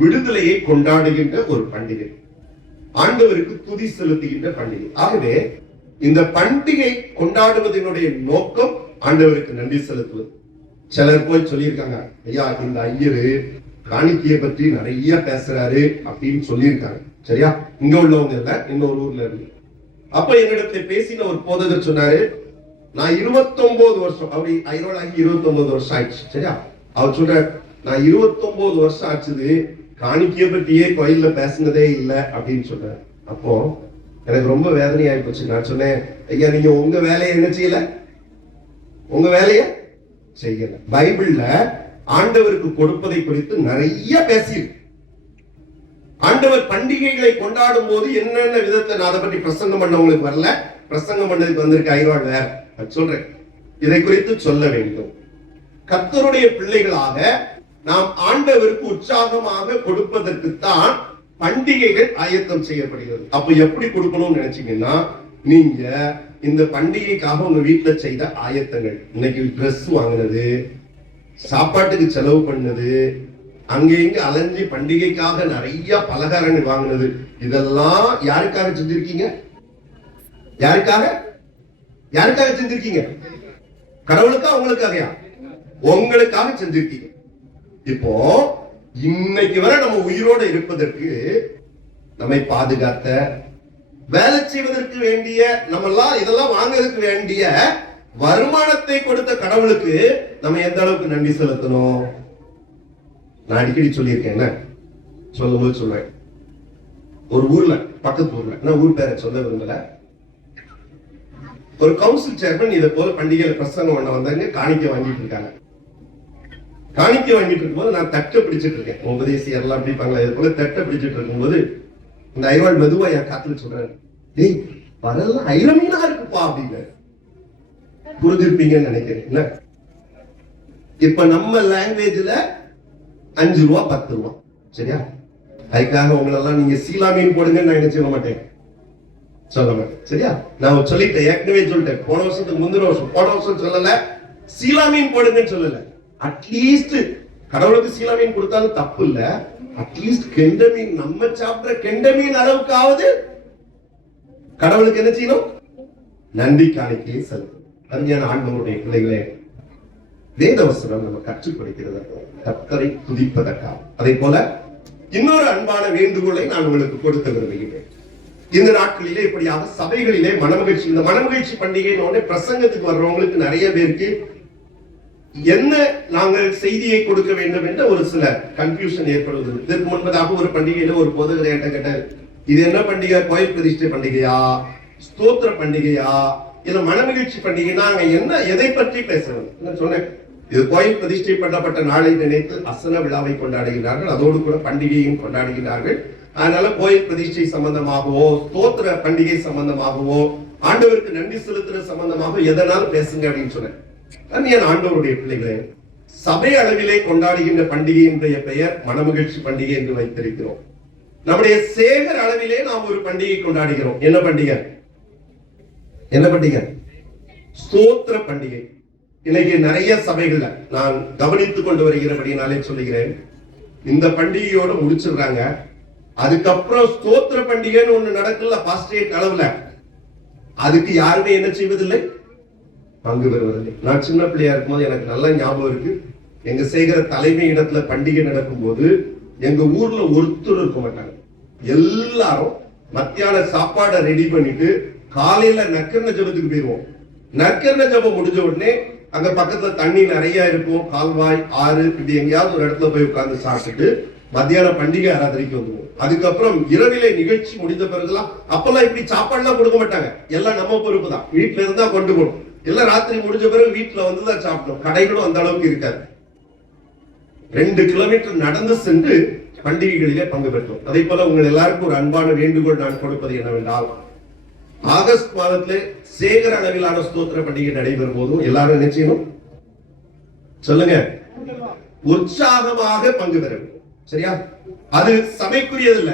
விடுதலையை கொண்டாடுகின்ற ஒரு பண்டிகை, ஆண்டவருக்கு துதி செலுத்துகின்ற பண்டிகை. ஆகவே இந்த பண்டிகை கொண்டாடுவதனுடைய நோக்கம் ஆண்டவருக்கு நன்றி செலுத்துவது. சிலர் போய் சொல்லியிருக்காங்க, ஐயா இந்த ஐயரு காணிக்கையை பற்றி நிறைய பேசுறாரு அப்படின்னு சொல்லியிருக்காங்க. சரியா? இங்க உள்ளவங்க இல்ல, இன்னொரு ஊர்ல இருந்து. அப்ப என்னிடத்துல பேசின ஒரு போதகர் சொன்னாரு, நான் 29 வருஷம், அவரு ஐரோடாகி 29 வருஷம் ஆயிடுச்சு. சரியா? அவர் சொல்ற, நான் 29 வருஷம் ஆச்சுது காணிக்கைய பற்றியே கோயில்ல பேசினதே இல்லை அப்படின்னு சொன்னார். அப்போ எனக்கு ரொம்ப வேதனை ஆகி போச்சு. நான் சொன்னேன், ஐயா நீங்க உங்க வேலையை என்ன செய்யல, உங்க வேலைய செய்யல. பைபிள்ல ஆண்டவருக்கு கொடுப்பதை குறித்து நிறைய பேசியிருக்கு. ஆண்டவர் பண்டிகைகளை கொண்டாடும் போது என்னென்ன விதத்தை, நான் அதை பற்றி பிரசங்கம் பண்ணவங்களுக்கு வரல, பிரசங்கம் பண்ணதுக்கு வந்திருக்க ஐரோடு வேற சொல்றேன். இதை குறித்து சொல்ல வேண்டும். கர்த்தருடைய பிள்ளைகளாக நாம் ஆண்டவருக்கு உற்சாகமாக கொடுப்பதற்குத்தான் பண்டிகைகள் ஆயத்தம் செய்யப்படுகிறது. அப்ப எப்படி கொடுக்கணும்னு நினைச்சீங்கன்னா, நீங்க இந்த பண்டிகைக்காக உங்க வீட்டுல செய்த ஆயத்தங்கள், இன்னைக்கு ட்ரெஸ் வாங்கினது, சாப்பாட்டுக்கு செலவு பண்ணது, அங்க இங்க அலைஞ்சி பண்டிகைக்காக நிறைய பலகாரங்கள் வாங்கினது, இதெல்லாம் யாருக்காக செஞ்சிருக்கீங்க? யாருக்காக? யாருக்காக செஞ்சிருக்கீங்க? கடவுளுக்கா உங்களுக்காகயா? உங்களுக்காக செஞ்சிருக்கீங்க. இப்போ இன்னைக்கு வரை நம்ம உயிரோட இருப்பதற்கு, நம்மை பாதுகாத்த, வேலை செய்வதற்கு வேண்டிய, நம்ம எல்லாம் இதெல்லாம் வாங்குறதுக்கு வேண்டிய வருமானத்தை கொடுத்த கடவுளுக்கு நம்ம எந்த அளவுக்கு நன்றி செலுத்தணும்? நான் அடிக்கடி சொல்லியிருக்கேன், சொல்லும்போது சொல்றேன். ஒரு ஊர்ல, பக்கத்து ஊர்ல, நான் ஊர் பேரை சொல்ல விரும்பல, ஒரு கவுன்சில் சேர்மன் இதை போல பண்டிகையில பிரசங்கம் பண்ண வந்தாங்க. காணிக்க வாங்கிட்டு இருக்காங்க. காணிக்க வாங்கிட்டு இருக்கும்போது நான் தட்டை பிடிச்சிட்டு இருக்கேன். உபதேசியர் எல்லாம் பிடிப்பாங்களா, இது போல தட்டை பிடிச்சிட்டு இருக்கும்போது இந்த ஐவாள் மெதுவா என் காத்துல சொல்றாரு, டேய் வரலாம் ஐரமீனா இருக்குப்பா அப்படின்னு. புரிஞ்சிருப்பீங்கன்னு நினைக்கிறேன். இப்ப நம்ம லாங்குவேஜ்ல 5 ரூபா 10 ரூபா. சரியா? அதுக்காக உங்களெல்லாம் நீங்க சீலா மீன் போடுங்கன்னு நான் என்ன சொல்ல மாட்டேன், சொல்ல மாட்டேன். சரியா? நான் சொல்லிட்டேன், ஏற்கனவே சொல்லிட்டேன். போன வருஷத்துக்கு முந்தின வருஷம், போன வருஷம் சொல்லல சீலா மீன் போடுங்கன்னு சொல்லல. அட்லீஸ்ட் கடவுளுக்கு சீலா மீன் கொடுத்தாலும் தப்பு இல்ல, அட்லீஸ்ட் கெண்ட மீன், நம்ம சாப்பிடுற கெண்ட மீன் அளவுக்காவது கடவுளுக்கு என்ன செய்யணும், நன்றி காணிக்கையை செலுத்தணும். அருமையான ஆண்டவருடைய பிள்ளைகளே, வேதவசனம் நம்ம கற்றுக் படிக்கிறது கர்த்தரை துதிப்பதற்காக. அதே போல இன்னொரு அன்பான வேண்டுகோளை நான் உங்களுக்கு கொடுக்க விரும்புகிறேன். இந்த நாட்களிலே இப்படியாக சபைகளிலே மனமகிழ்ச்சி, இந்த மனமகிழ்ச்சி பண்டிகையினோட பிரசங்கத்துக்கு வர்றவங்களுக்கு நிறைய பேருக்கு என்ன நாங்கள் செய்தியை கொடுக்க வேண்டும் என்ற ஒரு சில கன்ஃபியூஷன் ஏற்படுவது. இதற்கு முன்பதாக ஒரு பண்டிகையில ஒரு போதகரை கேட்ட, இது என்ன பண்டிகை, கோயில் பிரதிஷ்டை பண்டிகையா, ஸ்தோத்திர பண்டிகையா, இல்ல மனமகிழ்ச்சி பண்டிகை, நாங்க என்ன எதை பற்றி பேசணும் சொன்னேன். இது கோயில் பிரதிஷ்டை பண்ணப்பட்ட நாளை நினைத்து அசன விழாவை கொண்டாடுகிறார்கள், அதோடு கூட பண்டிகையும் கொண்டாடுகிறார்கள். அதனால கோயில் பிரதிஷ்டை சம்பந்தமாகவோ ஸ்தோத்திர பண்டிகை சம்பந்தமாகவோ ஆண்டவருக்கு நன்றி செலுத்துற சம்பந்தமாக எதனாலும் பேசுங்க அப்படின்னு சொன்னேன். என் ஆண்டவருடைய பிள்ளைகளே, சபை அளவிலே கொண்டாடுகின்ற பண்டிகையினுடைய பெயர் மனமகிழ்ச்சி பண்டிகை என்று வைத்திருக்கிறோம். நம்முடைய சேகர் அளவிலே நாம் ஒரு பண்டிகை கொண்டாடுகிறோம். என்ன பண்டிகை? என்ன பண்டிகை? ஸ்தோத்திர பண்டிகை. இன்னைக்கு நிறைய சபைகள்ல நான் கவனித்துக் கொண்டு வருகிறபடினாலே சொல்லுகிறேன், இந்த பண்டிகையோட முடிச்சிடுறாங்க. அதுக்கப்புறம் ஸ்தோத்திர பண்டிகைன்னு ஒண்ணு நடக்கல பாஸ்டேட் அளவுல, அதுக்கு யாருமே என்ன செய்வதில்லை, பங்கு பெறுவதில்லை. நான் சின்ன பிள்ளையா இருக்கும்போது எனக்கு நல்ல ஞாபகம் இருக்கு, எங்க சேகர தலைமை இடத்துல பண்டிகை நடக்கும் போது எங்க ஊர்ல ஒருத்தர் இருக்க மாட்டாங்க. எல்லாரும் மத்தியான சாப்பாடை ரெடி பண்ணிட்டு காலையில நற்கரண ஜபத்துக்கு போயிருவோம். நற்கரண ஜபம் முடிஞ்ச உடனே அங்க பக்கத்துல தண்ணி நிறைய இருக்கும், கால்வாய், ஆறு, இப்படி எங்கேயாவது ஒரு இடத்துல போய் உட்கார்ந்து சாப்பிட்டுட்டு மத்தியான பண்டிகை ஆராதனைக்கு வந்துருவோம். அதுக்கப்புறம் இரவிலே நிகழ்ச்சி முடிந்த பிறகுலாம், அப்பெல்லாம் இப்படி சாப்பாடுலாம் கொடுக்க மாட்டாங்க, எல்லாம் நம்ம பொறுப்பு தான், வீட்டுல இருந்தா கொண்டு போகணும். எல்லாம் ராத்திரி முடிஞ்ச பிறகு வீட்டுல வந்துதான் சாப்பிட்டோம். கடைகளும் அந்த அளவுக்கு இருக்காது. 2 கிலோமீட்டர் நடந்து சென்று பண்டிகைகளிலே பங்கு பெற்றோம். அதே போல உங்கள் எல்லாருக்கும் ஒரு அன்பான வேண்டுகோள் நான் கொடுப்பது என்னவென்றால், ஆகஸ்ட் மாதத்திலே சேகர அளவிலான ஸ்தோத்திர பண்டிகை நடைபெறும் போதும் எல்லாரும் நிச்சயம் சொல்லுங்க, உற்சாகமாக பங்கு பெற வேண்டும். சரியா? அது சபைக்குரியது இல்ல,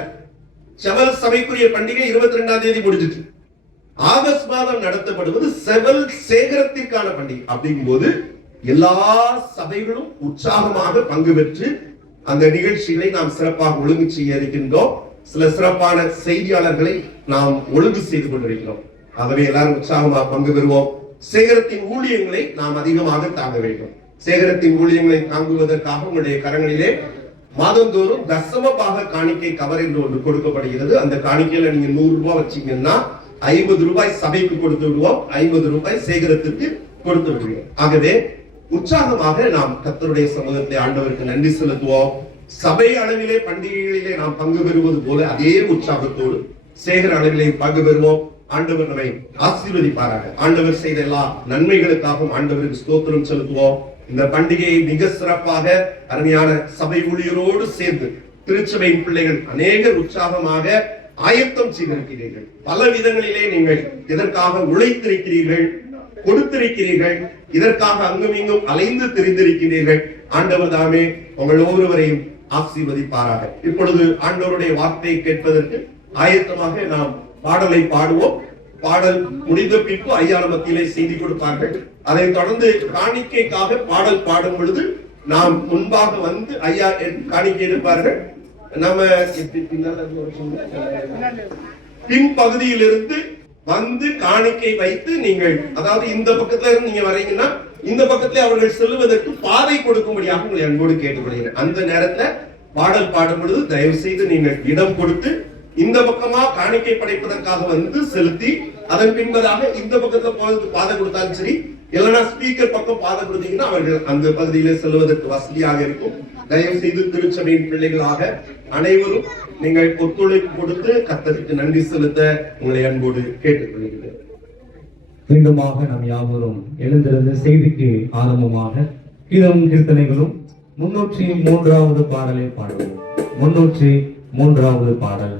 செவல் சபைக்குரிய பண்டிகை 22ஆம் தேதி முடிஞ்சிட்டு, ஆகஸ்ட் மாதம் நடத்தப்படுவது செவல் சேகரத்திற்கான பண்டிகை. அப்படிங்கும் போது எல்லா சபைகளும் உற்சாகமாக பங்கு பெற்று அந்த நிகழ்ச்சிகளை நாம் சிறப்பாக ஒழுங்கு செய்ய இருக்கின்றோம். சில சிறப்பான செய்தியாளர்களை நாம் ஒழுங்கு செய்து கொண்டிருக்கிறோம். ஆகவே எல்லாரும் உற்சாகமாக பங்கு பெறுவோம். சேகரத்தின் ஊழியங்களை நாம் அதிகமாக தாங்க வேண்டும். சேகரத்தின் ஊழியங்களை தாங்குவதற்காக உங்களுடைய கரங்களிலே மாதந்தோறும் தசம பாக காணிக்கை கவர் என்று ஒன்று கொடுக்கப்படுகிறது. அந்த காணிக்கையில நீங்க 100 ரூபாய் வச்சீங்கன்னா 50 ரூபாய் சபைக்கு கொடுத்து விடுவோம், 50 ரூபாய் சேகரத்திற்கு கொடுத்து விடுவோம். ஆகவே உற்சாகமாக நாம் கர்த்தருடைய சமூகத்தை ஆண்டவருக்கு நன்றி செலுத்துவோம். சபை அளவிலே பண்டிகைகளிலே நாம் பங்கு பெறுவது போல அதே உற்சாகத்தோடு சேகர அளவிலே பங்கு பெறுவோம். ஆண்டவர் நம்மை ஆசீர்வதிப்பாராக. ஆண்டவர் செய்த எல்லா நன்மைகளுக்காகவும் ஆண்டவருக்கு ஸ்தோத்திரம் செலுத்துவோம். இந்த பண்டிகையை மிக சிறப்பாக அருமையான சபை ஊழியரோடு சேர்ந்து திருச்சபையின் பிள்ளைகள் அநேகர் உற்சாகமாக ஆயத்தம் செய்திருக்கிறீர்கள். பல விதங்களிலே நீங்கள் இதற்காக உழைத்திருக்கிறீர்கள், கொடுத்திருக்கிறீர்கள், இதற்காக அங்கும் இங்கும் அலைந்து திரிந்திருக்கிறீர்கள். ஆண்டவர் தாமே உங்கள் ஒவ்வொருவரையும் ஆசீர்வதிப்பாராக. இப்பொழுது ஆண்டவருடைய வார்த்தையை கேட்பதற்கு ஆயத்தமாக நாம் பாடலை பாடுவோம். பாடல் முடிந்த பின்பு ஐயா மத்தியிலே செய்தி கொடுப்பார்கள். அதைத் தொடர்ந்து காணிக்கைக்காக பாடல் பாடும் பொழுது நாம் முன்பாக வந்து ஐயா காணிக்கை எடுப்பார்கள். நம்ம பின்பகுதியிலிருந்து வந்து காணிக்கை வைத்து நீங்கள், அதாவது இந்த பக்கத்துல இருந்து நீங்க வரீங்கன்னா இந்த பக்கத்துல அவர்கள் செல்லுவதற்கு பாதை கொடுக்கும்படியாக உங்களை அன்போடு கேட்டுக்கொள்கிறேன். அந்த நேரத்துல பாடல் பாடும் பொழுது தயவு செய்து நீங்கள் இடம் கொடுத்து இந்த பக்கமா காணிக்கை படைப்பதற்காக வந்து செலுத்தி அதன் பின்பதாக இந்த பக்கத்துல போறதுக்கு பாதை கொடுத்தாலும் சரி, இல்லைன்னா ஸ்பீக்கர் பக்கம் பாதை கொடுத்தீங்கன்னா அவர்கள் அந்த பகுதியில செல்வதற்கு வசதியாக இருக்கும். தயவு செய்து திருச்சபையின் பிள்ளைகளாக அனைவரும் நீங்கள் ஒத்துழைப்பு கொடுத்து கர்த்தருக்கு நன்றி செலுத்த உங்களை அன்போடு கேட்டுக்கொள்கிறேன். மீண்டுமாக நாம் யாவரும் எழுந்திருந்த செய்திக்கு ஆரம்பமாக கீதமும் கீர்த்தனைகளும் 303வது பாடலை பாடுவோம். 303வது பாடல்.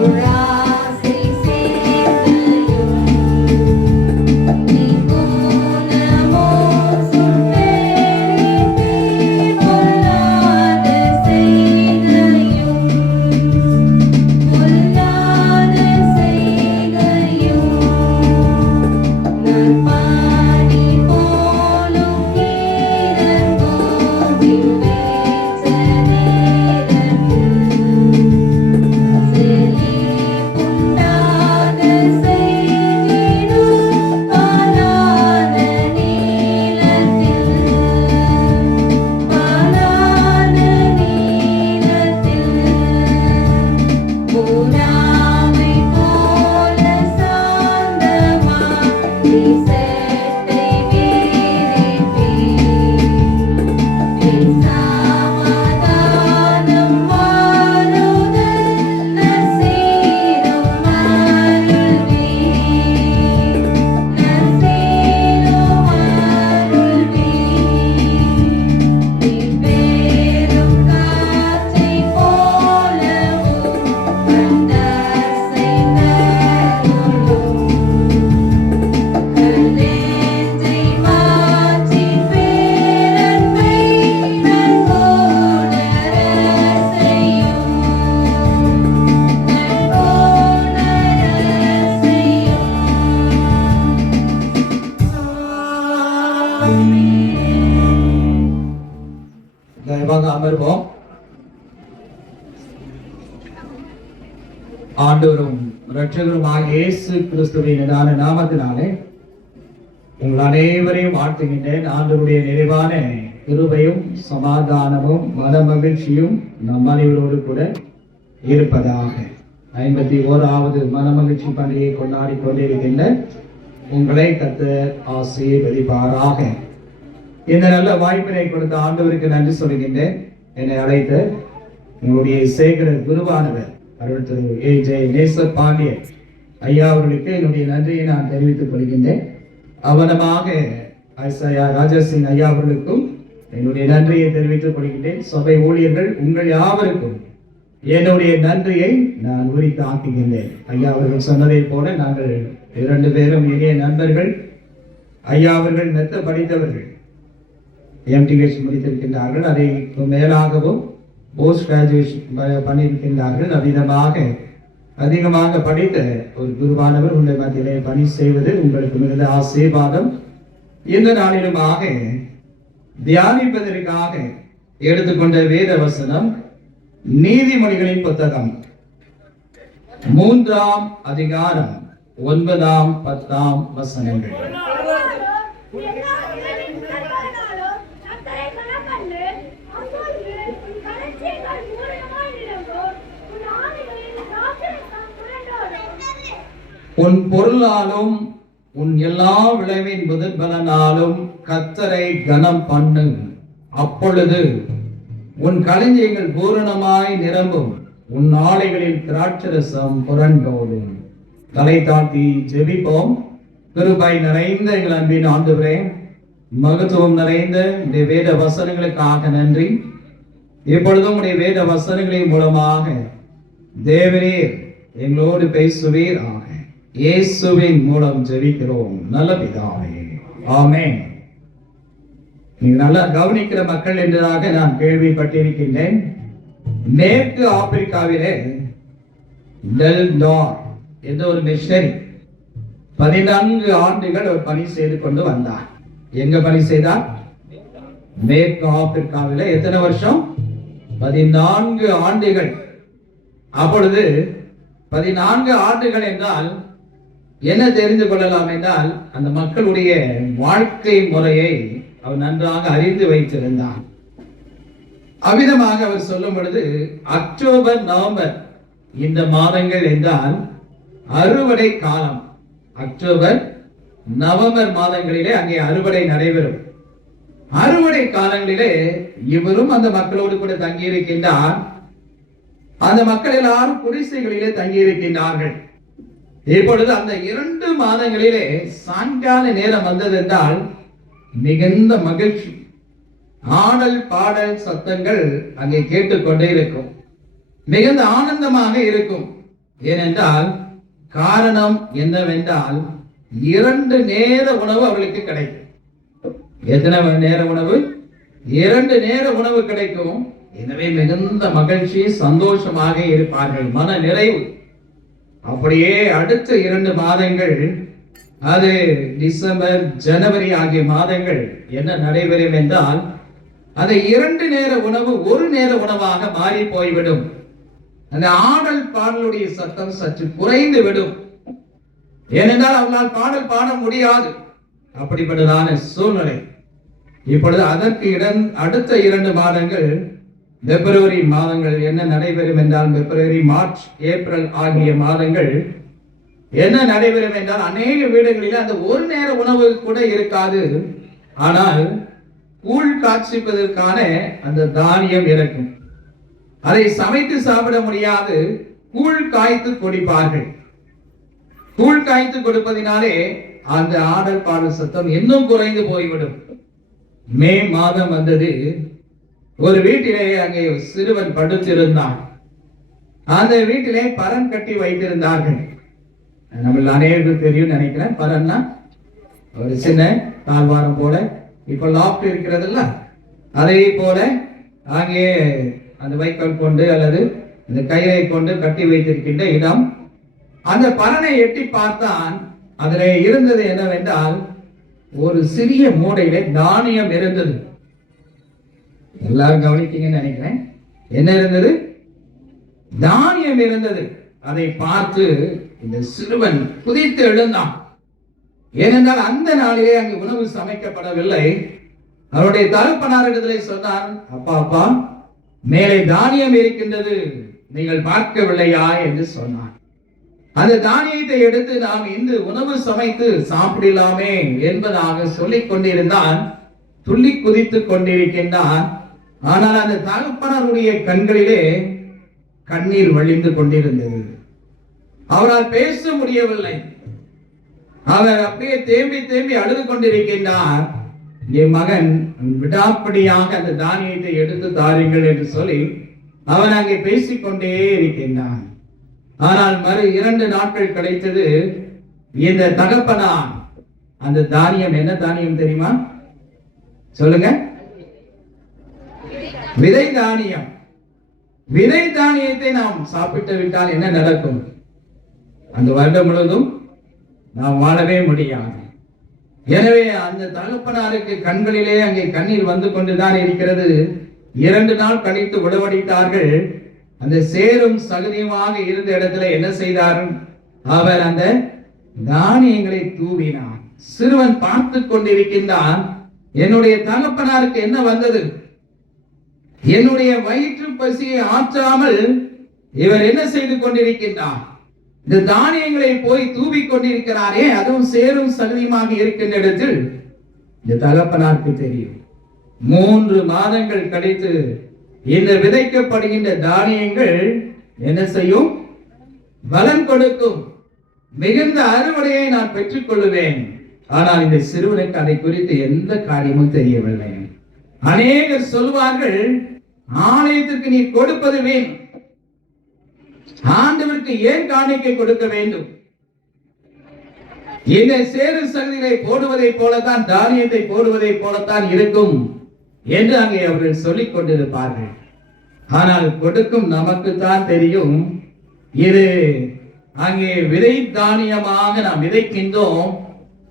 பொருளாசை சேர்க்கையும் நீங்குணமோ சுட்டெரிப்பே பொல்லாத செய்கையும் நான் பாடி போலும் கீரங்கோவில் வேற்ற நேரத்தில் செழிப்புண்டாக செய்திடும் பாலான நீலத்தில் பூராமை போல சாந்தமா சட்டை வீரிப்பே சமாதானம் மாறுதல் நசீரும் அருள்வே நசீரும் அருள்வே நீ பேரும் காற்றை போலவும் கண்டசைந்தருளும் கண்ணேற்றை மாற்றி பேரன்பை நன்கோணர செய்யும் தயவாக அமர்வோம். ஆண்டவரும் இரட்சகருமாகிய இயேசு கிறிஸ்துவின் நிதான நாமத்தினாலே உங்கள் அனைவரையும் வாழ்த்துகின்றேன். ஆண்டவருடைய நிறைவான கிருபையும் சமாதானமும் மன மகிழ்ச்சியும் நம் அனைவரோடு கூட இருப்பதாக. 51வது மனமகிழ்ச்சி பண்டிகையை கொண்டாடி கொண்டிருக்கின்ற உங்களை கர்த்தர் ஆசீர்வதிப்பாராக. இந்த நல்ல வாய்ப்பினை கொடுத்த ஆண்டவருக்கு நன்றி சொல்கின்றேன். என்னை அழைத்த உங்களுடைய சேகர குருவானவர் அருள் திரு A.J. நேசர் பாண்டியன் ஐயா அவர்களுக்கு என்னுடைய நன்றியை நான் தெரிவித்துக் கொள்கின்றேன். அவனமாக ஐசையா ராஜசிங் ஐயா அவர்களுக்கும் என்னுடைய நன்றியை தெரிவித்துக் கொள்கின்றேன். சபை ஊழியர்கள் உங்கள் யாவருக்கும் என்னுடைய நன்றியை நான் உரித்து ஆக்குகின்றேன். ஐயா அவர்கள் சொன்னதை போல நாங்கள் 2 பேரும் இனிய நண்பர்கள். ஐயா அவர்கள் மெத்த படித்தவர்கள், MTH முடித்திருக்கின்றார்கள். அதை மேலாகவும் போஸ்ட் கிராஜுவேஷன் பண்ணியிருக்கின்றார்கள். அவ்விதமாக அதிகமாக படித்த ஒரு குருவானவர் உங்கள் மத்தியிலே பணி செய்வது உங்களுக்கு மிகுந்த ஆசீர்வாதம். இந்த நாளிலுமாக தியானிப்பதற்காக எடுத்துக்கொண்ட வேத வசனம் நீதிமொழிகளின் புத்தகம் 3ஆம் அதிகாரம் 9ஆம் 10ஆம் வசனங்கள். உன் பொருளாலும் உன் எல்லா விளைவின் முதல் பலனாலும் கர்த்தரை கனம் பண்ணு. அப்பொழுது உன் களஞ்சியங்கள் பூரணமாய் நிரம்பும், உன் ஆலைகளில் திராட்சரசம் புரண்டோடும். தலை தாழ்த்தி ஜெபிப்போம். கிருபை நிறைந்த எங்கள் அன்பின் ஆண்டவரே, மகத்துவம் நிறைந்த இந்த வேத வசனங்களுக்காக நன்றி. இப்பொழுதும் உடைய வேத வசனங்களின் மூலமாக தேவரே எங்களோடு பேசுவீராக. இயேசுவின் மூலம் ஜெபிக்கிறோம் நல்ல பிதாவே, ஆமென். நீங்க நல்லா கவனிக்கிற மக்கள் என்றதாக நான் கேள்விப்பட்டிருக்கின்றேன். மேற்கு ஆப்பிரிக்காவிலே டெல் டார் என்ற ஒரு மிஷனரி 14 ஆண்டுகள் ஒரு பணி செய்து கொண்டு வந்தார். எங்க பணி செய்தார்? மேற்கு ஆப்பிரிக்காவிலே. எத்தனை வருஷம்? 14 ஆண்டுகள். அப்பொழுது 14 ஆண்டுகள் என்றால் என்ன தெரிந்து கொள்ளலாம் என்றால், அந்த மக்களுடைய வாழ்க்கை முறையை அவர் நன்றாக அறிந்து வைத்திருந்தார். அவ்விதமாக அவர் சொல்லும் பொழுது அக்டோபர் நவம்பர் இந்த மாதங்கள் என்றால் அறுவடை காலம். அக்டோபர் நவம்பர் மாதங்களிலே அங்கே அறுவடை நடைபெறும். அறுவடை காலங்களிலே இவரும் அந்த மக்களோடு கூட தங்கியிருக்கின்றார். அந்த மக்கள் எல்லாரும் குடிசைகளிலே தங்கியிருக்கின்றார்கள். இப்பொழுது அந்த 2 மாதங்களிலே சாயங்கால நேரம் வந்தது என்றால் மிகுந்த மகிழ்ச்சி, ஆடல் பாடல் சத்தங்கள் அங்கே கேட்டுக்கொண்டே இருக்கும். மிகுந்த ஆனந்தமாக இருக்கும். ஏனென்றால் காரணம் என்னவென்றால் 2 நேர உணவு அவர்களுக்கு கிடைக்கும். எத்தனை நேர உணவு? 2 நேர உணவு கிடைக்கும். எனவே மிகுந்த மகிழ்ச்சி, சந்தோஷமாக இருப்பார்கள், மன நிறைவு. அப்படியே அடுத்த 2 மாதங்கள், அது டிசம்பர், ஜனவரி ஆகிய மாதங்கள் என்ன நடைபெறும் என்றால், அந்த 2 நேர உணவு 1 நேர உணவாக மாறி போய்விடும். அந்த ஆடல் பாடலுடைய சத்தம் சற்று குறைந்து விடும். ஏனென்றால் அவர்களால் பாடல் பாட முடியாது. அப்படிப்பட்டதான சூழ்நிலை. இப்பொழுது அதற்கு அடுத்த 2 மாதங்கள், பிப்ரவரி மாதங்கள் என்ன நடைபெறும் என்றால், பிப்ரவரி, மார்ச், ஏப்ரல் ஆகிய மாதங்கள் என்ன நடைபெறும் என்றால், அநேக வீடுகளில் அந்த 1 நேர உணவு கூட இருக்காது. ஆனால் கூழ் காய்ச்சிப்பதற்கான அந்த தானியம் இருக்கும். அதை சமைத்து சாப்பிட முடியாது, கூழ் காய்த்து குடிப்பார்கள். கூழ் காய்த்து கொடுப்பதினாலே அந்த ஆடல் பாடல் சத்தம் இன்னும் குறைந்து போய்விடும். மே மாதம் வந்தது. ஒரு வீட்டிலே அங்கே ஒரு சிறுவன் படுத்திருந்தான். அந்த வீட்டிலே பரன் கட்டி வைத்திருந்தார்கள். நம்ம அநேகருக்கு தெரியும் நினைக்கிறேன். பரன்னா ஒரு சின்ன தாழ்வாரம் போல, இப்ப லாப்ட் இருக்கிறதுல்ல, அதே போல அங்கே அந்த வைக்கோல் கொண்டு அல்லது இந்த கயிறை கொண்டு கட்டி வைத்திருக்கின்ற இடம். அந்த பரனை எட்டி பார்த்தான். அதிலே இருந்தது என்னவென்றால், ஒரு சிறிய மூடையிலே தானியம் இருந்தது. எல்லாரும் கவனித்தீங்கன்னு நினைக்கிறேன். என்ன இருந்தது? தானியம் இருந்தது. அதை பார்த்து இந்த சிறுவன் குதித்து எழுந்தான். ஏனென்றால் அந்த நாளிலே அங்கு உணவு சமைக்கப்படவில்லை. அவருடைய தகப்பனாரிடத்திலே சொன்னார், அப்பா அப்பா, மேலே தானியம் இருக்கின்றது, நீங்கள் பார்க்கவில்லையா என்று சொன்னார். அந்த தானியத்தை எடுத்து நாம் இன்று உணவு சமைத்து சாப்பிடலாமே என்பதாக சொல்லிக் கொண்டிருந்தான். துள்ளி குதித்துக் கொண்டிருக்கின்றான். ஆனால் அந்த தகப்பனாருடைய கண்களிலே கண்ணீர் வழிந்து கொண்டிருந்தது. அவரால் பேச முடியவில்லை. அவர் அப்படியே தேம்பி தேம்பி அழுது கொண்டிருக்கின்றார். என் மகன் விடாப்படியாக அந்த தானியத்தை எடுத்து தாருங்கள் என்று சொல்லி அவன் அங்கே பேசிக்கொண்டே இருக்கின்றான். ஆனால் மறு 2 நாட்கள் கிடைத்தது. இந்த தகப்பனார் அந்த தானியம், என்ன தானியம் தெரியுமா? சொல்லுங்க. விதை தானியம். விதை தானியத்தை நாம் சாப்பிட்டு விட்டால் என்ன நடக்கும்? அந்த வருடம் முழுவதும் நாம் வாழவே முடியாது. எனவே அந்த தகப்பனாருக்கு கண்களிலே அங்கே கண்ணீர் வந்து கொண்டுதான் இருக்கிறது. 2 நாள் கழித்து விடுவடித்தார்கள். அந்த சேரும் சகதியுமாக இருந்த இடத்துல என்ன செய்தார்? அவர் அந்த தானியங்களை தூவினார். சிறுவன் பார்த்து கொண்டிருக்கின்றான். என்னுடைய தகப்பனாருக்கு என்ன வந்தது? என்னுடைய வயிற்று பசியை ஆற்றாமல் இவர் என்ன செய்து கொண்டிருக்கின்றார்? இந்த தானியங்களை போய் தூவி கொண்டிருக்கிறாரே, அதுவும் சேரும் சகதியுமாக இருக்கின்ற இடத்தில். இந்த தகப்பனாருக்கு தெரியும். 3 மாதங்கள் கழித்து இந்த விதைக்கப்படுகின்ற தானியங்கள் என்ன செய்யும்? பலன் கொடுக்கும். மிகுந்த அறுவடையை நான் பெற்றுக் கொள்ளுவேன். ஆனால் இந்த சிறுவனுக்கு அதை குறித்து எந்த காரியமும் தெரியவில்லை. அநேகர் சொல்வார்கள், ஆலயத்திற்கு நீ கொடுப்பது வேணும், ஆண்டவருக்கு ஏன் காணிக்கை கொடுக்க வேண்டும்? இந்த சேரு சகதிகளை போடுவதை போலத்தான், தானியத்தை போடுவதை போலத்தான் இருக்கும் என்று அங்கே அவர்கள் சொல்லிக் கொண்டிருப்பார்கள். ஆனால் கொடுக்கும் நமக்கு தான் தெரியும், இது அங்கே விதை தானியமாக நாம் விதைக்கின்றோம்,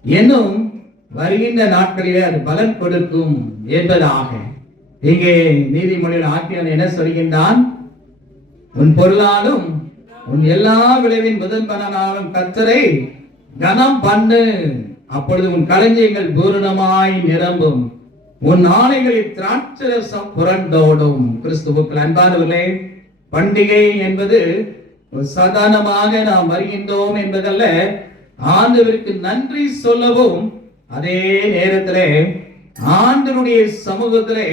இன்னும் வருகின்ற நாட்களிலே அது பலன் கொடுக்கும் என்பதாக. இங்கே நீதிமொழியில் ஆக்கியவன் என்ன சொல்கின்றான்? உன் பொருளாலும் உன் எல்லா விளைவின் முதல் பலனாலும் கர்த்தரை கனம் பண்ணு, அப்பொழுது உன் களஞ்சியங்கள் பூரணமாய் நிரம்பும், உன் ஆலைகளில் திராட்சரசம் புரண்டோடும். கிறிஸ்துவுக்குள் அன்பானவர்களே, பண்டிகை என்பது சாதாரணமாக நாம் வருகின்றோம் என்பதல்ல, ஆண்டவருக்கு நன்றி சொல்லவும், அதே நேரத்திலே ஆண்டவருடைய சமூகத்திலே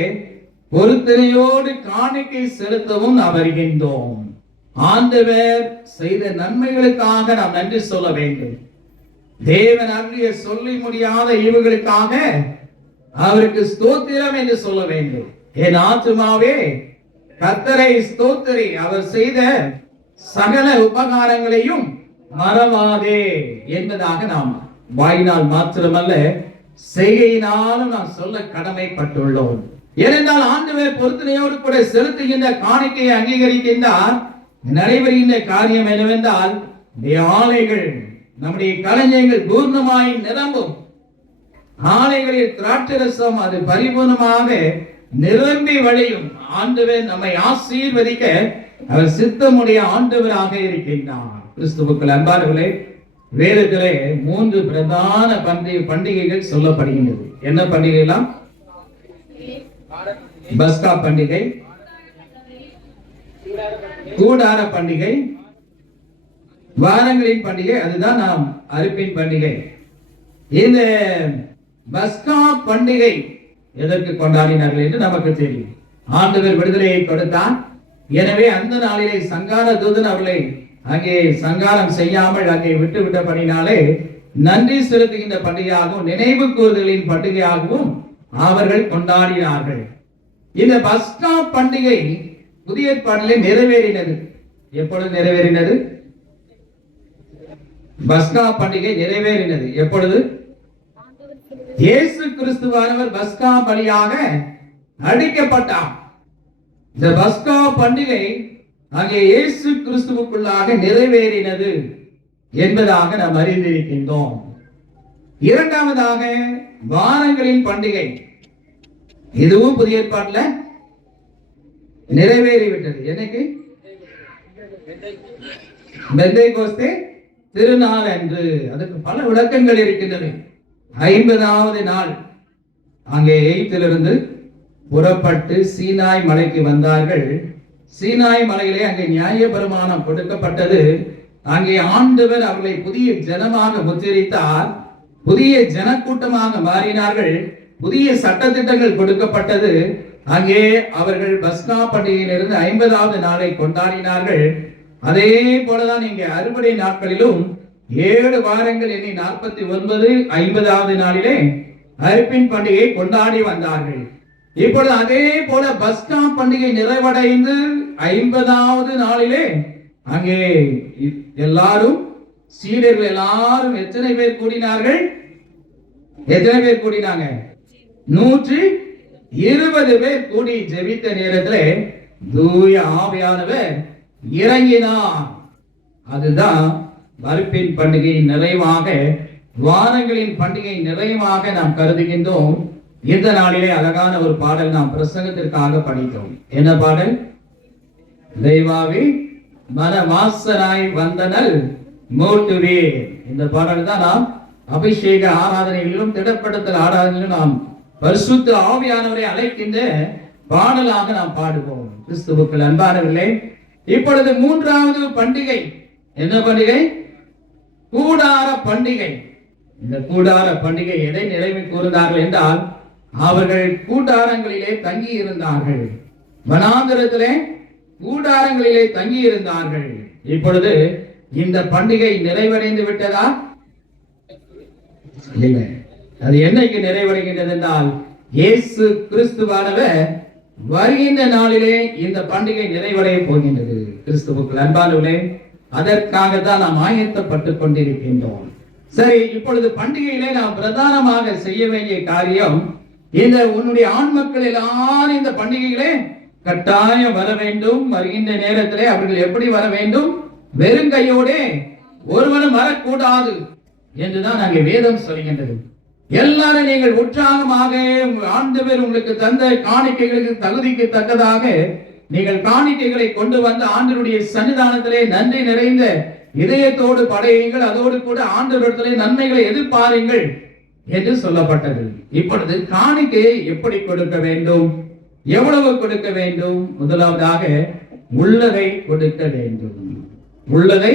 பொருத்தனையோடு காணிக்கை செலுத்தவும் நாம் வருகின்றோம். ஆண்டவர் செய்த நன்மைகளுக்காக நாம் நன்றி சொல்ல வேண்டும். தேவன் அன்றிய சொல்லி முடியாத ஈவுகளுக்காக அவருக்கு ஸ்தோத்திரம் என்று சொல்ல வேண்டும். என் ஆத்துமாவே கர்த்தரை ஸ்தோத்திரி, அவர் செய்த சகல உபகாரங்களையும் மறவாதே என்பதாக நாம் வாயினால் மாத்திரமல்ல செய்கையினாலும் நாம் சொல்ல கடமைப்பட்டுள்ளோம். ஏனென்றால் ஆண்டவர் பொருத்தனையோடு கூட செலுத்துகின்ற காணிக்கையை அங்கீகரிக்கின்றார். நடைபெறுகின்ற காரியம் என்னவென்றால் இந்த ஆலைகள், நம்முடைய களஞ்சியங்கள் பூர்ணமாய் நிரம்பும். ஆலைகளில் திராட்சரசம் அது பரிபூர்ணமாக நிரம்பி வழியும். ஆண்டவர் நம்மை ஆசீர்வதிக்க அவர் சித்தமுடைய ஆண்டவராக இருக்கின்றார். கிறிஸ்துவுக்குள் அன்பானவர்களே, வேதத்திலே 3 பிரதான பண்டிகைகள் சொல்லப்படுகின்றது. என்ன பண்டிகைலாம்? பஸ்கா பண்டிகை, கூடார பண்டிகை, வாரங்களின் பண்டிகை, அதுதான் நாம் அறுப்பின் பண்டிகை. இந்த பஸ்கா பண்டிகை எதற்கு கொண்டாடினார்கள் என்று நமக்கு தெரியும். ஆண்டவர் விடுதலையை கொடுத்தார். எனவே அந்த நாளிலே சங்கார தூதன் அவர்களை அங்கே சங்காரம் செய்யாமல் அங்கே விட்டுவிட்டபடினாலே நன்றி செலுத்துகின்ற பண்டிகையாகவும் நினைவு கூறுதலின் பண்டிகையாகவும் அவர்கள் கொண்டாடினார்கள். இந்த பஸ்கா பண்டிகை புதிய ஏற்பாட்டிலே நிறைவேறினது. எப்பொழுது நிறைவேறினது? பஸ்கா பண்டிகை நிறைவேறினது எப்பொழுது? இயேசு கிறிஸ்துவானவர் பஸ்கா பலியாக அடிக்கப்பட்டார். இந்த பஸ்கா பண்டிகை அங்கே இயேசு கிறிஸ்துவுக்குள்ளாக நிறைவேறினது என்பதாக நாம் அறிந்திருக்கின்றோம். இரண்டாவதாக வாரங்களின் பண்டிகை, இதுவும் புதிய ஏற்பாட்டில் நிறைவேறிவிட்டது. எனக்கு பெந்தேகோஸ்தே திருநாள் என்று அதுக்கு பல விளக்கங்கள் இருக்கின்றன. 50வது நாள் அங்கே எகிப்திலிருந்து புறப்பட்டு சீனாய் மலைக்கு வந்தார்கள். சீனாய் மலையிலே அங்கே நியாயப்பிரமாணம் கொடுக்கப்பட்டது. அங்கே ஆண்டவர் அவர்களை புதிய ஜனமாக முத்திரித்தார். புதிய ஜனக்கூட்டமாக மாறினார்கள். புதிய சட்டதிட்டங்கள் கொடுக்கப்பட்டது. அங்கே அவர்கள் பஸ்கா பண்டிகையிலிருந்து 50வது நாளை கொண்டாடினார்கள். அதே போலதான் இங்கே அறுவடை நாட்களிலும் 7 வாரங்கள் எண்ணி 49 50வது நாளிலே அறுப்பின் பண்டிகை கொண்டாடி வந்தார்கள். இப்பொழுது அதே போல பஸ்கா பண்டிகை நிறைவடைந்து 50வது நாளிலே அங்கே எல்லாரும் சீடர்கள் எல்லாரும் எத்தனை பேர் கூடினார்கள்? எத்தனை பேர் கூடினாங்க? 120 பேர் கூடி ஜெபித்த நேரத்திலே தூய ஆவியானவர் இறங்கினார். அதுதான் அறுப்பின் பண்டிகை நிறைவாக, வாரங்களின் பண்டிகை நிறைவாக நாம் கருதுகின்றோம். இந்த நாளிலே அழகான ஒரு பாடல் நாம் பிரசங்கத்திற்காக படித்தோம். என்ன பாடல்? தெய்வாவி மனவாசனாய் வந்தனல் மூட்டுவே. இந்த பாடல் தான் நாம் அபிஷேக ஆராதனைகளிலும் திடப்படுத்தல் ஆராதனையிலும் நாம் பரிசுத்த ஆவியானவரை அழைக்கின்ற பாடலாக நாம் பாடுவோம். கிறிஸ்துவுக்குள் அன்பானவர்களே, இப்பொழுது 3வது பண்டிகை என்ன பண்டிகை? கூடார பண்டிகை. இந்த கூடார பண்டிகை எதை நிறைவு கூர்ந்தார்கள் என்றால், அவர்கள் கூடாரங்களிலே தங்கி இருந்தார்கள். வனாந்தரத்திலே கூடாரங்களிலே தங்கி இருந்தார்கள். இப்பொழுது இந்த பண்டிகை நிறைவடைந்து விட்டதா? இல்லை. அது என்னைக்கு நிறைவடைகின்றது என்றால், இயேசு கிறிஸ்துவானவர் வருகின்ற நாளிலே இந்த பண்டிகை நிறைவடைய போகின்றது. கிறிஸ்துவுக்குள் அன்பானவர்களே, அதற்காக தான் நாம் ஆயத்தப்பட்டுக் கொண்டிருக்கின்றோம். சரி, இப்பொழுது பண்டிகையிலே நாம் பிரதானமாக செய்ய வேண்டிய காரியம், இந்த உன்னுடைய ஆண் மக்கள் எல்லாரும் இந்த பண்டிகைகளே கட்டாயம் வர வேண்டும். வருகின்ற நேரத்திலே அவர்கள் எப்படி வர வேண்டும்? வெறும் கையோடே ஒருவனும் வரக்கூடாது என்றுதான் அங்கே வேதம் சொல்கின்றது. எல்லாரும் நீங்கள் உற்சாகமாக ஆண்டவர் உங்களுக்கு தந்த காணிக்கைகளுக்கு தகுதிக்கு தக்கதாக நீங்கள் காணிக்கைகளை கொண்டு வந்து ஆண்டவருடைய சன்னிதானத்திலே நன்றி நிறைந்த இதயத்தோடு படையுங்கள். அதோடு கூட ஆண்டவரிடத்திலே நன்மைகளை எதிர்பாருங்கள் என்று சொல்லப்பட்டது. இப்பொழுது காணிக்கையை எப்படி கொடுக்க வேண்டும்? எவ்வளவு கொடுக்க வேண்டும்? முதலாவதாக உள்ளதை கொடுக்க வேண்டும். உள்ளதை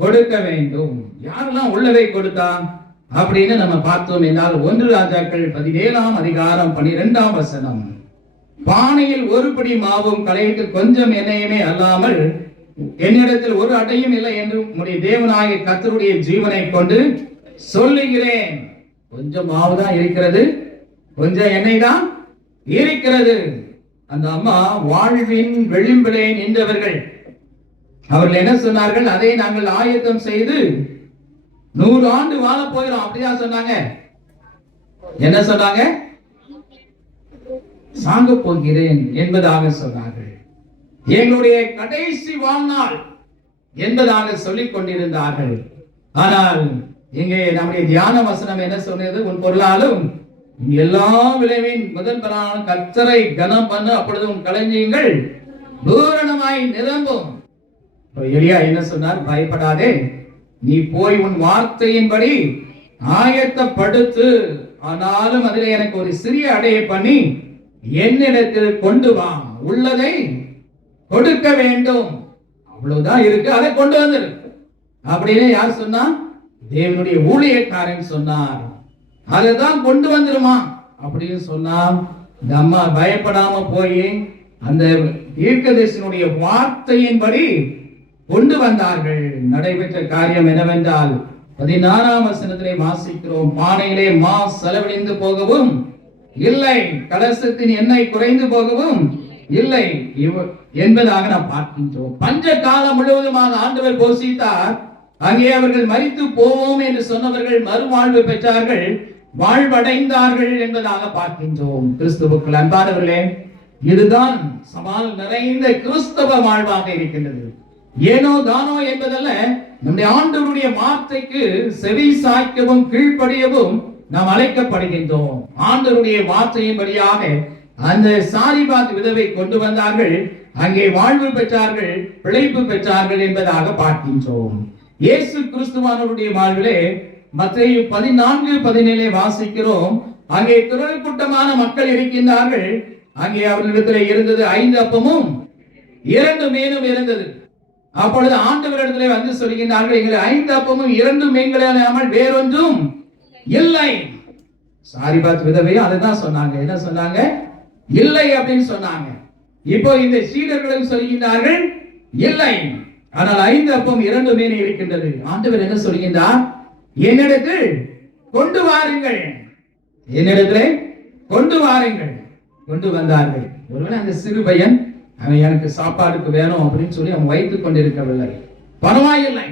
கொடுக்க வேண்டும். யாரெல்லாம் உள்ளதை கொடுத்தா அப்படின்னு நம்ம பார்த்தோம் என்றால், 1 ராஜாக்கள் 17ஆம் அதிகாரம் 12ஆம் வசனம். பானையில் ஒரு படி மாவும் கலைக்கு கொஞ்சம் எண்ணெயுமே அல்லாமல் என்னிடத்தில் ஒரு அடையும் இல்லை என்று உம்முடைய தேவனாகிய கர்த்தருடைய ஜீவனை கொண்டு சொல்லுகிறேன். கொஞ்சம் மாவு தான் இருக்கிறது, கொஞ்சம் எண்ணெய் தான் இருக்கிறது. அந்த அம்மா வாழ்வின் விளிம்பிலே நின்றவர்கள். அவர்கள் என்ன சொன்னார்கள்? அதை நாங்கள் ஆயத்தம் செய்து 100 ஆண்டு வாழ போகிறோம். அப்படிதான் சொன்னாங்க. என்ன சொன்னாங்க? சாக போகிறேன் என்பதாக சொன்னார்கள். எங்களுடைய கடைசி வாழ்நாள் என்பதாக சொல்லிக் கொண்டிருந்தார்கள். ஆனால் இங்கே நம்முடைய தியான வசனம் என்ன சொன்னது? உன் பொருளாலும் எல்லா விளைவின் முதல் பலனான கர்த்தரை கனம் பண்ண, அப்பொழுது உன் களஞ்சியங்கள் பூரணமாய் நிரம்பும். எலியா என்ன சொன்னார்? பயப்படாதே, நீ போய் உன் வார்த்தையின்படி ஆயத்தப்படுத்து, ஆனாலும் அதிலே எனக்கு ஒரு சிறிய அடையை பண்ணி என்னிடத்தில் கொண்டு வா, உள்ளதை கொடுக்க வேண்டும். அவ்வளவுதான் இருக்கு, அதை கொண்டு வந்துரு அப்படின்னு யார் சொன்னா? தேவனுடைய ஊழியக்காரன் சொன்னார். அதைதான் கொண்டு வந்துருமா அப்படின்னு சொன்னா, இந்த அம்மா பயப்படாம போய் அந்த தீர்க்கதரிசியினுடைய வார்த்தையின்படி கொண்டு வந்தார்கள். நடைபெற்ற காரியம் என்னவென்றால் 16ஆம் வசனத்திலே வாசிக்கிறோம், பானையிலே மா செலவழிந்து போகவும் இல்லை, கலசத்தின் எண்ணெய் குறைந்து போகவும் இல்லை என்பதாக நாம் பார்க்கின்றோம். பஞ்ச காலம் முழுவதுமாக ஆண்டவர் போஷித்தார். அங்கே அவர்கள் மரித்து போவோம் என்று சொன்னவர்கள் மறுவாழ்வு பெற்றார்கள், வாழ்வடைந்தார்கள் என்பதாக பார்க்கின்றோம். கிறிஸ்துவுக்குள் அன்பானவர்களே, இதுதான் சவால் நிறைந்த கிறிஸ்தவ வாழ்வாக இருக்கின்றது. ஏனோ தானோ என்பதல்ல, நம்முடைய ஆண்டவருடைய வார்த்தைக்கு செவி சாய்க்கவும் கீழ்ப்படியவும் நாம் அழைக்கப்படுகின்றோம். ஆண்டவருடைய வார்த்தையின்படியாக அந்த சாரிபாத் விதவை கொண்டு வந்தார்கள், அங்கே வாழ்வு பெற்றார்கள், பிழைப்பு பெற்றார்கள் என்பதாக பார்க்கின்றோம். இயேசு கிறிஸ்துவானவருடைய வாழ்விலே மத்தேயு 14:17 வாசிக்கிறோம், அங்கே திரள் கூட்டமான மக்கள் இருக்கின்றார்கள். அங்கே அவர்களிடத்தில் இருந்தது 5 அப்பமும் 2 மீனும் இருந்தது. அப்பொழுது ஆண்டவரிடத்திலே வந்து சொல்கின்றார்கள், எங்களை 5 அப்பமும் 2 மீன்களால் வேறொன்றும் இல்லை. சாரிபாத் விதவையும் அதுதான் சொன்னாங்க. என்ன சொன்னாங்க? இல்லை அப்படின்னு சொன்னாங்க. இப்போ இந்த சீடர்களும் சொல்கின்றார்கள் இல்லை, ஆனால் 5 அப்பம் 2 மீன் இருக்கின்றது. ஆண்டவர் என்ன சொல்கின்றார்? என்னிடத்தில் கொண்டு வாருங்கள், என்னிடத்தில் கொண்டு வாருங்கள். கொண்டு வந்தார்கள். ஒருவேளை அந்த சிறு பையன் அவன் எனக்கு சாப்பாடுக்கு வேணும் அப்படின்னு சொல்லி அவன் வைத்துக் கொண்டிருக்கவில்லை. பரவாயில்லை,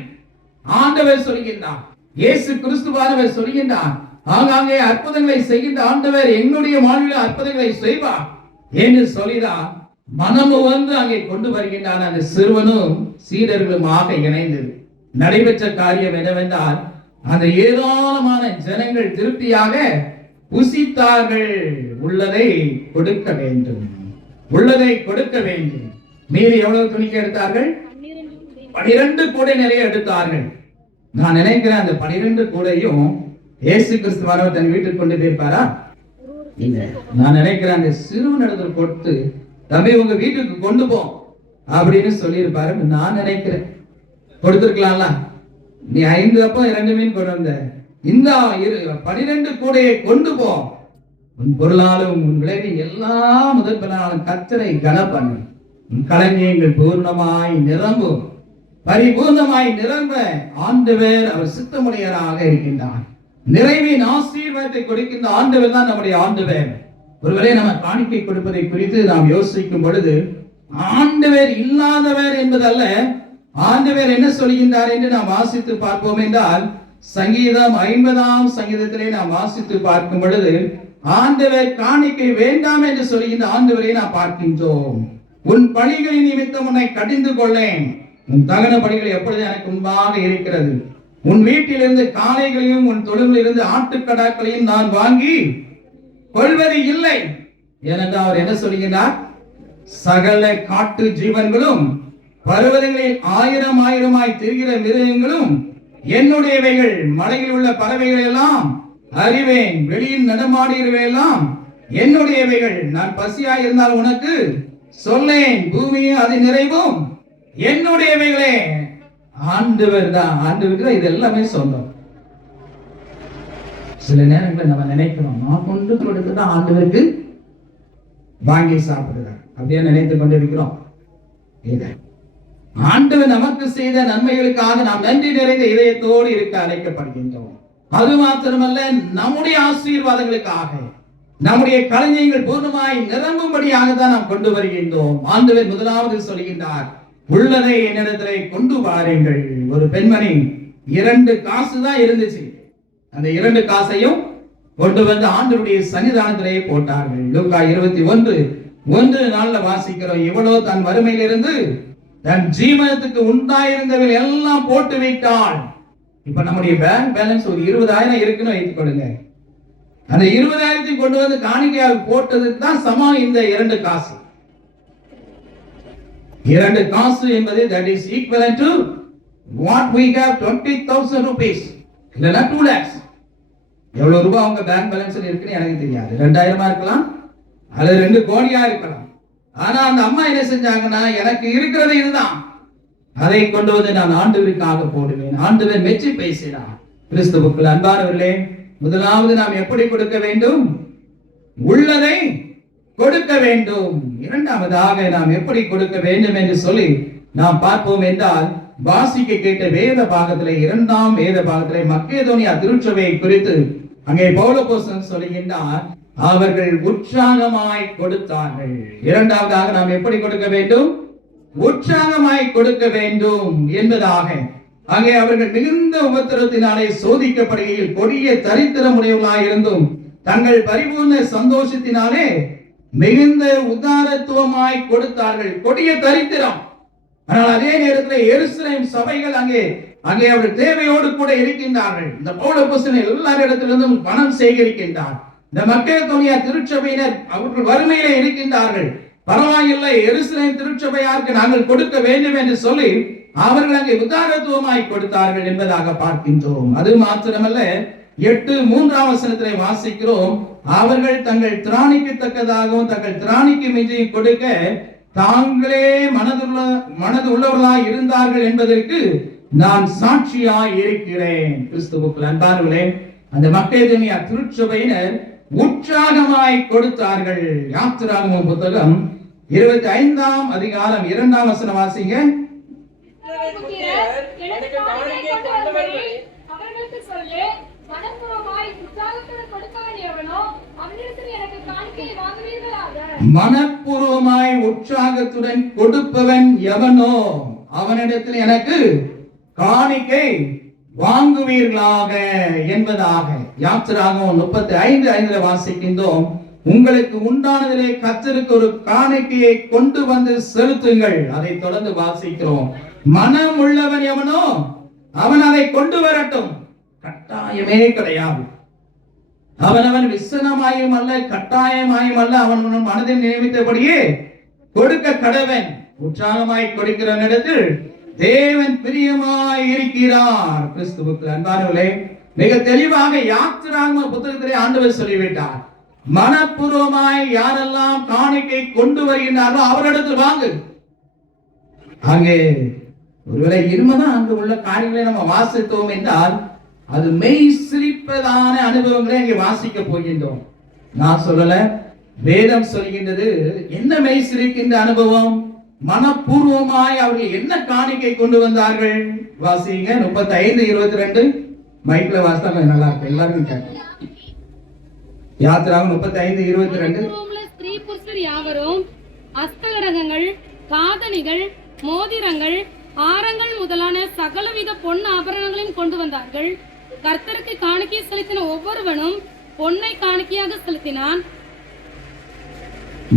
ஆண்டவர் சொல்கின்றார், இயேசு கிறிஸ்துவானவர் சொல்கின்றார், ஆங்காங்கே அற்புதங்களை செய்கின்ற ஆண்டவர் எங்களுடைய வாழ்வில் அற்புதங்களை செய்வார் என்று சொல்லிதான் மனமு வந்து அங்கே கொண்டு வருகின்றான். அந்த சிறுவனும் சீடர்களுமாக இணைந்தது. நடைபெற்ற காரியம் என்னவென்றால், அந்த ஏராளமான ஜனங்கள் திருப்தியாக புசித்தார்கள். உள்ளதை கொடுக்க வேண்டும், உள்ளதை கொடுக்க வேண்டும். மீறி எவ்வளவு துணிக்க எடுத்தார்கள்? 12 கூடை நிறைய எடுத்தார்கள். நான் நினைக்கிறேன் அந்த 12 கூடையும் இயேசு கிறிஸ்துவானவர் தன் வீட்டுக்கு கொண்டு போயிருப்பாரா? இல்ல. நான் நினைக்கிறேன் அந்த சிறுவனிடத்தில் கொடுத்து, தம்பி உங்க வீட்டுக்கு கொண்டு போ அப்படின்னு சொல்லியிருப்பாரு. நான் நினைக்கிறேன் கொடுத்திருக்கலாம்ல. நீ 5 அப்பம் 2 மீன் கொண்டு வந்த, இந்த 12 கூடையை கொண்டு போ, உன் பொருளாலும் உன் விளைவின் எல்லா முதல் பலனாலும் கர்த்தரை கனப்பண்ணு, உன் களஞ்சியங்கள் பூர்ணமாய் நிரம்பும். பரிபூர்ணமாய் நிரம்ப ஆண்டவர் அவர் சித்தமுடையராக இருக்கின்றார். நிறைவின் ஆசீர்வாதத்தை கொடுக்கின்ற ஆண்டவர் தான் நம்முடைய ஆண்டவர். ஒருவேளை நம்ம காணிக்கை கொடுப்பதை குறித்து நாம் யோசிக்கும் பொழுது, ஆண்டவர் இல்லாதவர் என்பதல்ல, ஆண்டவர் என்ன சொல்கின்றார் என்று நாம் வாசித்து பார்ப்போம் என்றால், சங்கீதம் 50ஆம் சங்கீதத்திலே நாம் வாசித்து பார்க்கும் பொழுது, ஆண்டவர் காணிக்கை வேண்டாம் என்று சொல்கின்ற ஆண்டவரை நாம் பார்க்கின்றோம். உன் பணிகளின் நிமித்தம் உன்னை கடிந்து கொள்ளேன், உன் தகன பணிகள் எப்பொழுது எனக்கு முன்பாக இருக்கிறது. உன் வீட்டிலிருந்து காளைகளையும் உன் தொழுவிலிருந்து ஆட்டுக்கடாக்களையும் நான் வாங்கி கொள்வது இல்லை. ஏனென்றால் அவர் என்ன சொல்கிறார்? சகல காட்டு ஜீவன்களும் பர்வதங்களில் 1000 திரிகிற மிருகங்களும் என்னுடையவைகள். மலையில் உள்ள பறவைகள் எல்லாம் அறிவேன், வெளியில் நடமாடுகிறவையெல்லாம் என்னுடையவைகள். நான் பசியாய் இருந்தால் உனக்கு சொல்லேன், பூமியும் அது நிறைவும் என்னுடையவைகளே. ஆண்டவர் தான், ஆண்டவருக்கு தான் இது எல்லாமே சொந்தம். சில நேரங்களில் நம்ம நினைக்கிறோம், நான் கொண்டு கொடுத்துதான் ஆண்டவருக்கு வாங்கி சாப்பிடுறார் அப்படியே நினைத்துக் கொண்டிருக்கிறோம். ஆண்டவர் நமக்கு செய்த நன்மைகளுக்காக நாம் நன்றி நிறைந்த இதயத்தோடு இருக்க அழைக்கப்படுகின்றோம். அது மாத்திரமல்ல, நம்முடைய ஆசீர்வாதங்களுக்காக நம்முடைய களஞ்சியங்கள் பூர்ணமாய் நிரம்பும்படியாக தான் நாம் கொண்டு வருகின்றோம். ஆண்டவர் முதலாவது சொல்கின்றார், உள்ளதை என்னிடத்திலே கொண்டு வாருங்கள். ஒரு பெண்மணி 2 காசு தான் இருந்துச்சு. அந்த 2 காசையும் கொண்டு வந்து ஆண்டவருடைய சன்னிதானத்திலே போட்டார்கள். லூக்கா 21:1 வாசிக்கிறோம். இவளோ தன் வறுமையிலிருந்து தன் ஜீவனத்துக்கு உண்டாயிருந்தவர்கள் எல்லாம் போட்டு விட்டாள். இப்ப நம்முடைய பேங்க் பேலன்ஸ் ஒரு 20,000 இருக்குன்னு வைத்துக் கொள்ளுங்க. அந்த 20,000 கொண்டு வந்து காணிக்கையாக போட்டதுக்கு தான் சமம் இந்த 2 காசு. 2 காசு என்பது that is equivalent to what we have 20,000 rupees. இல்லனா 2 lakhs. எவ்வளவு ரூபாய் அவங்க பேங்க் பேலன்ஸ்ல இருக்குன்னு எனக்கு தெரியாது. 2,000 இருக்கலாம், அது 2 கோடியா இருக்கலாம். ஆனா அந்த அம்மா என்ன செஞ்சாங்கன்னா, எனக்கு இருக்கிறது இதுதான், அதை கொண்டு வந்து நான் ஆண்டவருக்காக போடுவேன். ஆண்டவர் மெச்சி பேசினார். கிறிஸ்துவுக்குள் அன்பானவர்களே, முதலாவது நாம் எப்படி கொடுக்க வேண்டும்? உள்ளதை கொடுக்க வேண்டும். இரண்டாவதாக நாம் எப்படி கொடுக்க வேண்டும் என்று சொல்லி நாம் பார்ப்போம் என்றால், வாசிக்க கேட்ட வேத பாகத்திலே 2ஆம் வேத பாகத்திலே மக்கேதோனியா திருச்சபையை குறித்து அங்கே பவுலப்போஸ்தலன் சொல்லுகின்றார், அவர்கள் உற்சாகமாய் கொடுத்தார்கள். இரண்டாவதாக நாம் எப்படி கொடுக்க வேண்டும்? உற்சாகமாய் கொடுக்க வேண்டும் என்பதாக. அங்கே அவர்கள் மிகுந்த உபத்திரத்தினாலே சோதிக்கப்படுகையில் கொடிய தரித்திரமுடையவர்களாய் இருந்தும் தங்கள் பரிபூர்ண சந்தோஷத்தினாலே மிகுந்த உதாரத்துவமாய் கொடுத்தார்கள். கொடிய தரித்திரம். ஆனால் அதே நேரத்தில் எருசலேம் சபைகள் அங்கே அவர்கள் தேவையோடு கூட இருக்கின்றார்கள். இந்த பவுலப்போஸ்தலன் எல்லாரிடத்திலிருந்தும் பணம் சேகரிக்கின்றார். இந்த மக்கேதோனியா திருச்சபையினர் அவர்கள் வறுமையிலே இருக்கின்றார்கள். பரவாயில்லை, எருசலேம் திருச்சபையாருக்கு நாங்கள் கொடுக்க வேண்டும் என்று சொல்லி அவர்கள் அங்கே உதாரத்துவமாய் கொடுத்தார்கள் என்பதாக பார்க்கின்றோம். அது மாத்திரமல்ல, 8:3 வாசிக்கிறோம், அவர்கள் தங்கள் திராணிக்கு தக்கதாகவும் தங்கள் திராணிக்கு மிஞ்சியும் கொடுக்க தாங்களே மனது உள்ளவர்களாய் இருந்தார்கள் என்பதற்கு நான் சாட்சியாய் இருக்கிறேன். கிறிஸ்துவுக்குள் அன்பானவர்களே, அந்த மக்கேதோனியா திருச்சபையினர் உற்சாகமாய் கொடுத்தார்கள். யாத்திராகமம் புத்தகம் 25ஆம் அதிகாரம் 2ஆம் வசனம் வாசிங்க. அவர்களுக்கு சொல்லு, மனப்பூர்வமாய் உற்சாகத்துடன் கொடுப்பவன் எவனோ அவனிடத்தில் எனக்கு காணிக்கை வாங்குவீர்களாக. மனப்பூர்வமாய் உற்சாகத்துடன் கொடுப்பவன் எவனோ அவனிடத்தில் எனக்கு காணிக்கை வாங்குவீர்களாக என்பதாக. யாத்திராகமம் 35:5 வாசிக்கின்றோம், உங்களுக்கு உண்டானதிலே கர்த்தருக்கு ஒரு காணிக்கையை கொண்டு வந்து செலுத்துங்கள். அதை தொடர்ந்து வாசிக்கிறோம், மனம் உள்ளவன் எவனோ அவன் அதை கொண்டு வரட்டும். கட்டாயமே கிடையாது. அவனவன் விசனமாயும் அல்ல, கட்டாயமாயும் அல்ல, அவன் மனதின் நியமித்தபடியே கொடுக்க கடவன். உற்சாகமாய் கொடுக்கிற இடத்தில் தேவன் பிரியமாய் இருக்கிறார். கிறிஸ்துவுக்கு அன்பானவர்களே, மிக தெளிவாக யாத்திராகம புத்தகத்திலே ஆண்டவர் சொல்லிவிட்டார், மனப்பூர்வமாய் யாரெல்லாம் காணிக்கை கொண்டு வருகின்றார்களோ அவரிடத்தில் வாங்கு. அங்கே ஒருவேளை இருமதான் அங்கு உள்ள காரியங்களை நம்ம வாசித்தோம் என்றால் அது மெய் சிரிப்பதான அனுபவங்களை அங்கே வாசிக்க போகின்றோம். நான் சொல்லல, வேதம் சொல்கின்றது. என்ன மெய் சிரிக்கின்ற அனுபவம்? மனப்பூர்வமாய் அவர்கள் என்ன காணிக்கை கொண்டு வந்தார்கள்? வாசிங்க 35:22. மைக்ல வாசித்தா நல்லா இருக்கு, எல்லாரும் கேட்கும். யாத்திராகமம் 35:22. ஸ்திரீ புருஷர் யாவரும் அஸ்தகடகங்கள், காதணிகள், மோதிரங்கள், ஆரங்கள் முதலான சகலவித பொன் ஆபரணங்களையும் கொண்டு வந்தார்கள். கர்த்தருக்கு காணிக்கை செலுத்தின ஒவ்வொருவனும் பொன்னை காணிக்கையாக செலுத்தினான்.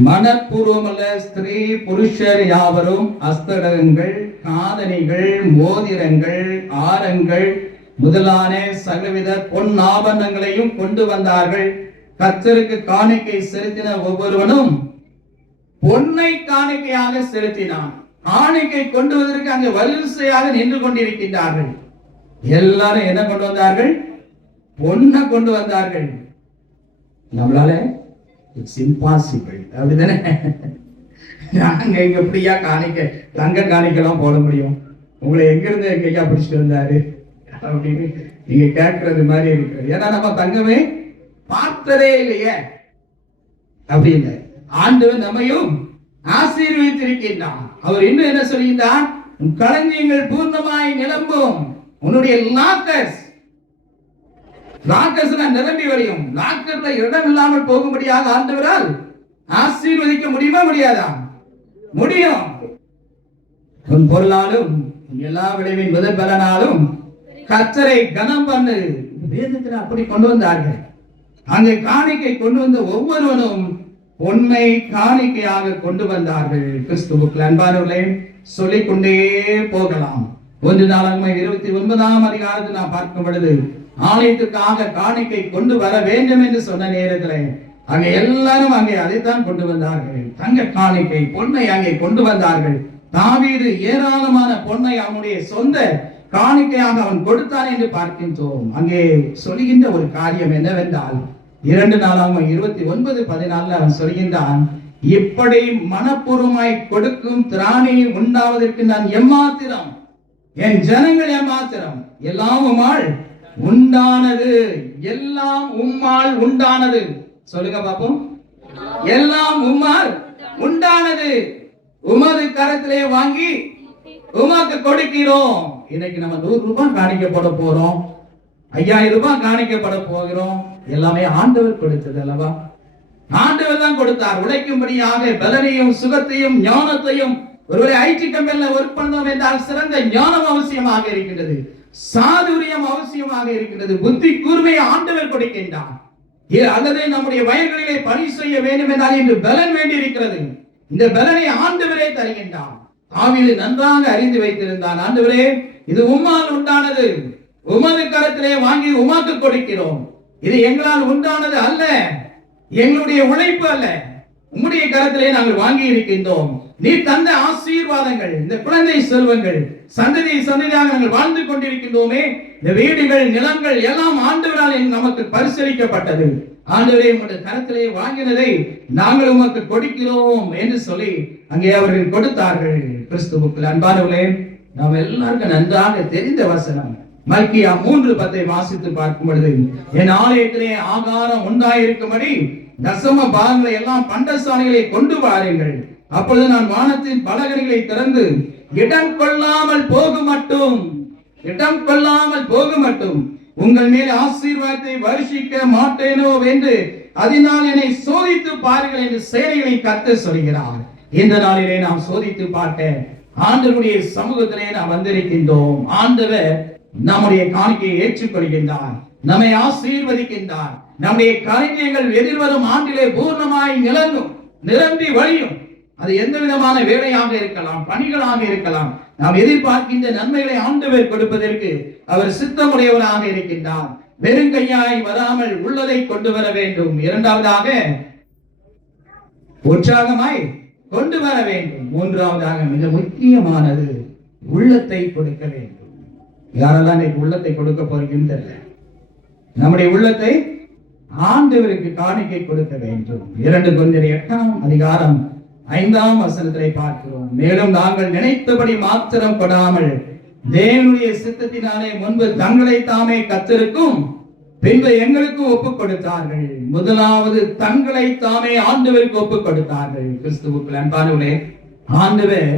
மனப்பூர்வமல்ல, ஸ்திரீ புருஷர் யாவரும் அஸ்தகங்கள், காதணிகள், மோதிரங்கள், ஆரங்கள் முதலான சகலவித பொன் ஆபரணங்களையும் கொண்டு வந்தார்கள். கர்த்தருக்கு காணிக்கை செலுத்தின ஒவ்வொருவனும் பொன்னை காணிக்கையாக செலுத்தினான். காணிக்கை கொண்டு வருவதற்கு அங்கு வரிசையாக நின்று கொண்டிருக்கின்றார்கள். எல்லாரும் என்ன கொண்டு வந்தார்கள்? பொன்னை கொண்டு வந்தார்கள். நம்மளால இட்ஸ் இம்பாசிபிள், அப்படிதானே? நாங்க இங்க எப்படியா காணிக்க தங்க காணிக்கலாம் போட முடியும்? உங்களை எங்கிருந்து எங்கயா பிடிச்சிட்டு வந்தாரு அப்படின்னு நீங்க கேட்கறது மாதிரி இருக்கு. ஏன்னா நம்ம தங்கமே பார்த்ததே இல்லையே அப்படின்னு. ஆண்டவன் நம்மையும் ஆசீர்வதித்திருக்கின்றான். அவர் இன்னும் என்ன சொல்கின்றார்? உன் களஞ்சியங்கள் பூர்ணமாய் நிரம்பும். உன்னுடைய லாக்கர்ஸ் நிரம்பி வரையும். லாக்கர்ல இடம் இல்லாமல் போகும்படியாக ஆண்டவரால் ஆசீர்வதிக்க முடியுமா? முடியாதா? முடியும். உன் பொருளாலும் உன் எல்லா விளைவின் முதல் பலனாலும் கர்த்தரை கனம் பண்ணு. வேதத்தில் அப்படி கொண்டு வந்தார்கள். அங்கே காணிக்கை கொண்டு வந்த ஒவ்வொருவனும் பொன்னை காணிக்கையாக கொண்டு வந்தார்கள். கிறிஸ்துவுக்குள் அன்பானவர்களே, சொல்லிக்கொண்டே போகலாம். 1 நாளாகமம் 29ஆம் அதிகாரத்தில் நாம் பார்க்கும் பொழுது ஆலயத்துக்காக காணிக்கை கொண்டு வர வேண்டும் என்று சொன்ன நேரத்தில் அங்கே எல்லாரும் அங்கே அதைத்தான் கொண்டு வந்தார்கள். தங்க காணிக்கை பொன்னை அங்கே கொண்டு வந்தார்கள். தாவீது ஏராளமான பொன்னை அவனுடைய சொந்த காணிக்கையாக அவன் கொடுத்தான் என்று பார்க்கின்றோம். அங்கே சொல்கின்ற ஒரு காரியம் என்னவென்றால் 2 நாளாகமம் 29:14 அவன் சொல்கின்றான், இப்படி மனப்பூர்வமாய் கொடுக்கும் திராணி உண்டாவதற்கு நான் எம்மாத்திரம், என் ஜனங்கள் எம்மாத்திரம், எல்லாம் உம்மால் உண்டானது, எல்லாம் உம்மால் உண்டானது. சொல்லுங்க பாப்போம். எல்லாம் உம்மால் உண்டானது, உமது கரத்திலே வாங்கி உமக்கு கொடுக்கிறோம். இன்னைக்கு நம்ம 100 ரூபாய் காணிக்கப்பட போறோம், 5000 ரூபாய் காணிக்கப்பட போகிறோம். எல்லாமே ஆண்டவர் கொடுத்தது அல்லவா? ஆண்டவர் தான் கொடுத்தார். உழைக்கும்படியாக பலனையும் சுகத்தையும் ஞானத்தையும், ஒருவேளை ஐடி கம்பெனில ஒர்க் பண்ணோம் என்றால் சிறந்த ஞானம் அவசியமாக இருக்கின்றது, சாதுரியம் அவசியமாக இருக்கின்றது, புத்தி கூர்மையை ஆண்டவர் கொடுக்கின்றார். அல்லது நம்முடைய வயல்களிலே பணி செய்ய வேண்டும் என்றால் இன்று பலன் வேண்டி இருக்கிறது. இந்த பலனை ஆண்டவரே தருகின்றார். தாவீது நன்றாக அறிந்து வைத்திருந்தான். ஆண்டவரே, இது உம்மால் உண்டானது, உமது கரத்திலே வாங்கி உமக்கு கொடுக்கிறோம். இது எங்களால் உண்டானது அல்ல, எங்களுடைய உழைப்பு அல்ல, உம்முடைய கரத்திலே நாங்கள் வாங்கி இருக்கின்றோம். நீ தந்த ஆசீர்வாதங்கள், இந்த குழந்தை செல்வங்கள், சந்ததி சந்ததியாக நாங்கள் வாழ்ந்து கொண்டிருக்கின்றோமே, இந்த வீடுகள் நிலங்கள் எல்லாம் ஆண்டவரால் நமக்கு பரிசளிக்கப்பட்டது. ஆண்டவரே, உங்களுடைய கரத்திலே வாங்கினதை நாங்கள் உமக்கு கொடுக்கிறோம் என்று சொல்லி அங்கே அவர்கள் கொடுத்தார்கள். கிறிஸ்துவுக்குள் அன்பானவர்களே, நாம் எல்லாருக்கும் நன்றாக தெரிந்த வசனம் மல்கியா 3:10 வாசித்து பார்க்கும் பொழுது, என் ஆலயத்திலே ஆகாரம் உண்டாயிருக்கும்படி தசம பாகங்களை எல்லாம் பண்டசாலைகளை கொண்டு வாருங்கள், அப்பொழுது நான் வானத்தின் பலகணிகளை திறந்து இடம் கொள்ளாமல் போக மட்டும் உங்கள் மேல் ஆசீர்வாதத்தை வருஷிக்க மாட்டேனோ என்று அதனால் என்னை சோதித்து பாருங்கள் என்று சேனைகளை கர்த்தர் சொல்கிறார். இந்த நாளிலே நாம் சோதித்து பார்க்க ஆண்டவருடைய சமூகத்திலே நாம் வந்திருக்கின்றோம். ஆண்டவர் நம்முடைய காணிக்கையை ஏற்றுக்கொள்கின்றார், நம்மை ஆசீர்வதிக்கின்றார். நம்முடைய காரியங்கள் எதிர்வரும் ஆண்டிலே பூர்ணமாய் நிரம்பி வழியும். அது எந்த விதமான வேலையாக இருக்கலாம், பணிகளாக இருக்கலாம். நாம் எதிர்பார்க்கின்ற நன்மைகளை ஆண்டவர் கொடுப்பதற்கு அவர் சித்தமுடையவராக இருக்கின்றார். வெறுங்கையாய் வராமல் உள்ளதை கொண்டு வர வேண்டும். இரண்டாவதாக உற்சாகமாய் கொண்டு வர வேண்டும். மூன்றாவதாக மிக முக்கியமானது உள்ளத்தை கொடுக்க வேண்டும். யாரெல்லாம் இன்னைக்கு உள்ளத்தை கொடுக்க போறீங்கன்னு தெரியல. நம்முடைய உள்ளத்தை ஆண்டவருக்கு காணிக்கை கொடுக்க வேண்டும். 2 கொரிந்தியர் 8ஆம் அதிகாரம் 5ஆம் வசனத்தை பார்க்கிறோம். மேலும் நாங்கள் நினைத்தபடி மாத்திரம் கொடாமல் தேவனுடைய சித்தத்தினாலே முன்பு தங்களை தாமே கர்த்தருக்கும் பின்பு எங்களுக்கும் ஒப்புக் கொடுத்தார்கள். முதலாவது தங்களை தாமே ஆண்டவருக்கு ஒப்புக் கொடுத்தார்கள். கிறிஸ்துவுக்குள் அன்பானவர்களே, ஆண்டவர்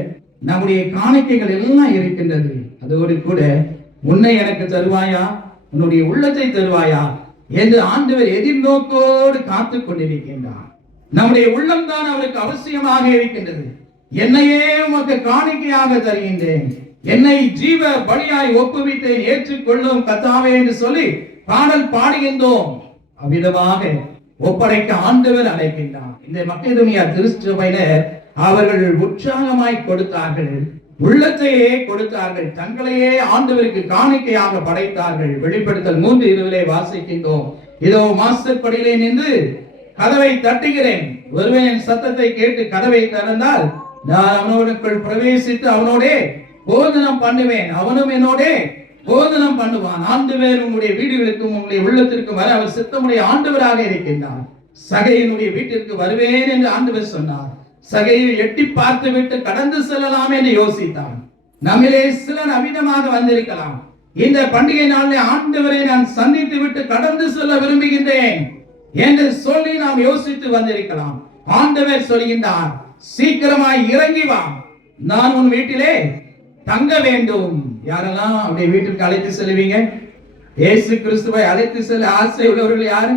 நம்முடைய காணிக்கைகள் எல்லாம் இருக்கின்றது. அதோடு கூட உன்னை எனக்கு தருவாயா, உன்னுடைய உள்ளத்தை தருவாயா என்று ஆண்டவர் எதிர்நோக்கோடு காத்துக் கொண்டிருக்கின்றார். நம்முடைய உள்ளம் தான் அவருக்கு அவசியமாக இருக்கின்றது. என்னையே உமக்கு காணிக்கையாக தருகின்றேன், என்னை ஜீவ பலியாய் ஒப்புவித்தேன், ஏற்றுக்கொள்ளும் கர்த்தாவே என்று சொல்லி பாடல் பாடுகின்றோம். அவ்விதமாக ஒப்படைக்க ஆண்டவர் அழைக்கின்றார். இந்த மக்கெதோனியா திருச்சபையில அவர்கள் உற்சாகமாய் கொடுத்தார்கள், உள்ளத்தையே கொடுத்தார்கள், தங்களையே ஆண்டவருக்கு காணிக்கையாக படைத்தார்கள். வெளிப்படுத்தல் 3:20 வாசிக்கின்றோம், இதோ மாஸ்டர் படியிலே நின்று கதவை தட்டுகிறேன், ஒருவன் என் சத்தத்தை கேட்டு கதவை திறந்தால் நான் அவனோடுக்குள் பிரவேசித்து அவனோடே போதனம் பண்ணுவேன், அவனும் என்னோடே போதனம் பண்ணுவான். ஆண்டவர் உங்களுடைய வீடுகளுக்கும் உங்களுடைய உள்ளத்திற்கும் வர அவர் சித்தமுடைய ஆண்டவராக இருக்கின்றார். சகையினுடைய வீட்டிற்கு வருவேன் என்று ஆண்டவர் சொன்னார். சகையை எட்டி பார்த்து விட்டு கடந்து செல்லலாம் என்று யோசித்தான். நம்மிலே சிலர் அவிதமாக வந்திருக்கலாம். இந்த பண்டிகை நாளில் ஆண்டவரை நான் சந்தித்து விட்டு கடந்து செல்ல விரும்புகின்றேன் என்று சொல்லி நாம் யோசித்து வந்திருக்கலாம். ஆண்டவர் சொல்கின்றார், சீக்கிரமாய் இறங்கி வா, நான் உன் வீட்டிலே தங்க வேண்டும். யாரெல்லாம் அவருடைய வீட்டிற்கு அழைத்து செல்வீங்க? இயேசு கிறிஸ்துவை அழைத்து செல்ல ஆசை உள்ளவர்கள் யாரு?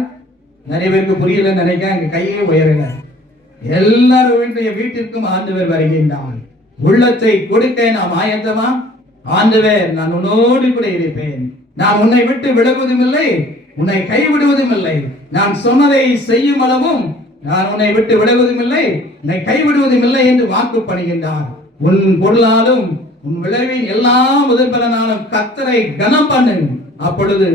நிறைய பேருக்கு புரியல நினைக்க, அங்க கையே உயருங்க. எல்லாரும் வீட்டிற்கும் ஆண்டவர் வருகின்றார். உள்ளத்தை கொடுக்க நாம் ஆயத்தமா? ஆண்டவே, நான் உன்னோடு கூட இருப்பேன். நான் உன்னை விட்டு விலகுவதும் இல்லை, உன்னை கைவிடுவதும் இல்லை. நான் சொன்னதை செய்யும் அளவும் நான் உன்னை விட்டு விலகுவதும் இல்லை, உன்னை கைவிடுவதும் இல்லை என்று வாக்கு பண்ணுகின்றார். உன் பொருளாலும் உன் விளைவின் எல்லா முதற்பலனாலும் கர்த்தரை கனம் பண்ணு. அப்பொழுது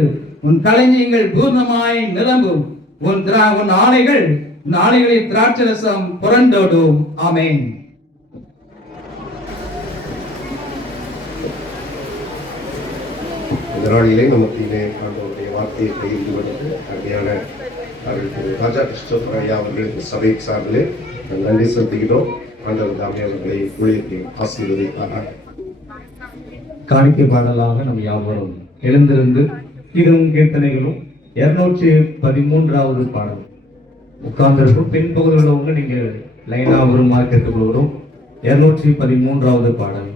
உன் களஞ்சியங்கள் பூர்ணமாய் நிரம்பும். உன் ஆலைகளின் திராட்சரசம் புரண்டோடும். ஆமென். இந்த நாளிலே நமக்கு ஆண்டவருடைய வார்த்தையை பகிர்ந்து கொண்டது அருமையான அவர்களுக்கு ராஜா கிறிஸ்டோபர் ஐயா அவர்களுக்கு சபை சார்பிலே நன்றி செலுத்துகிறோம். ஆண்டவர் தாமே அவர்களை ஊழியத்தை ஆசீர்வதிப்பார்கள். காணிக்கை பாடலாக நம் யாவரும் எழுந்திருந்து கீதமும் கீர்த்தனைகளும் 213வது பாடல். உட்கார்ந்திருக்கும் பின்பகுதியில் உள்ளவங்க நீங்க லைனா வருமாறு கேட்டுக்கொள்கிறோம். 213வது பாடல்.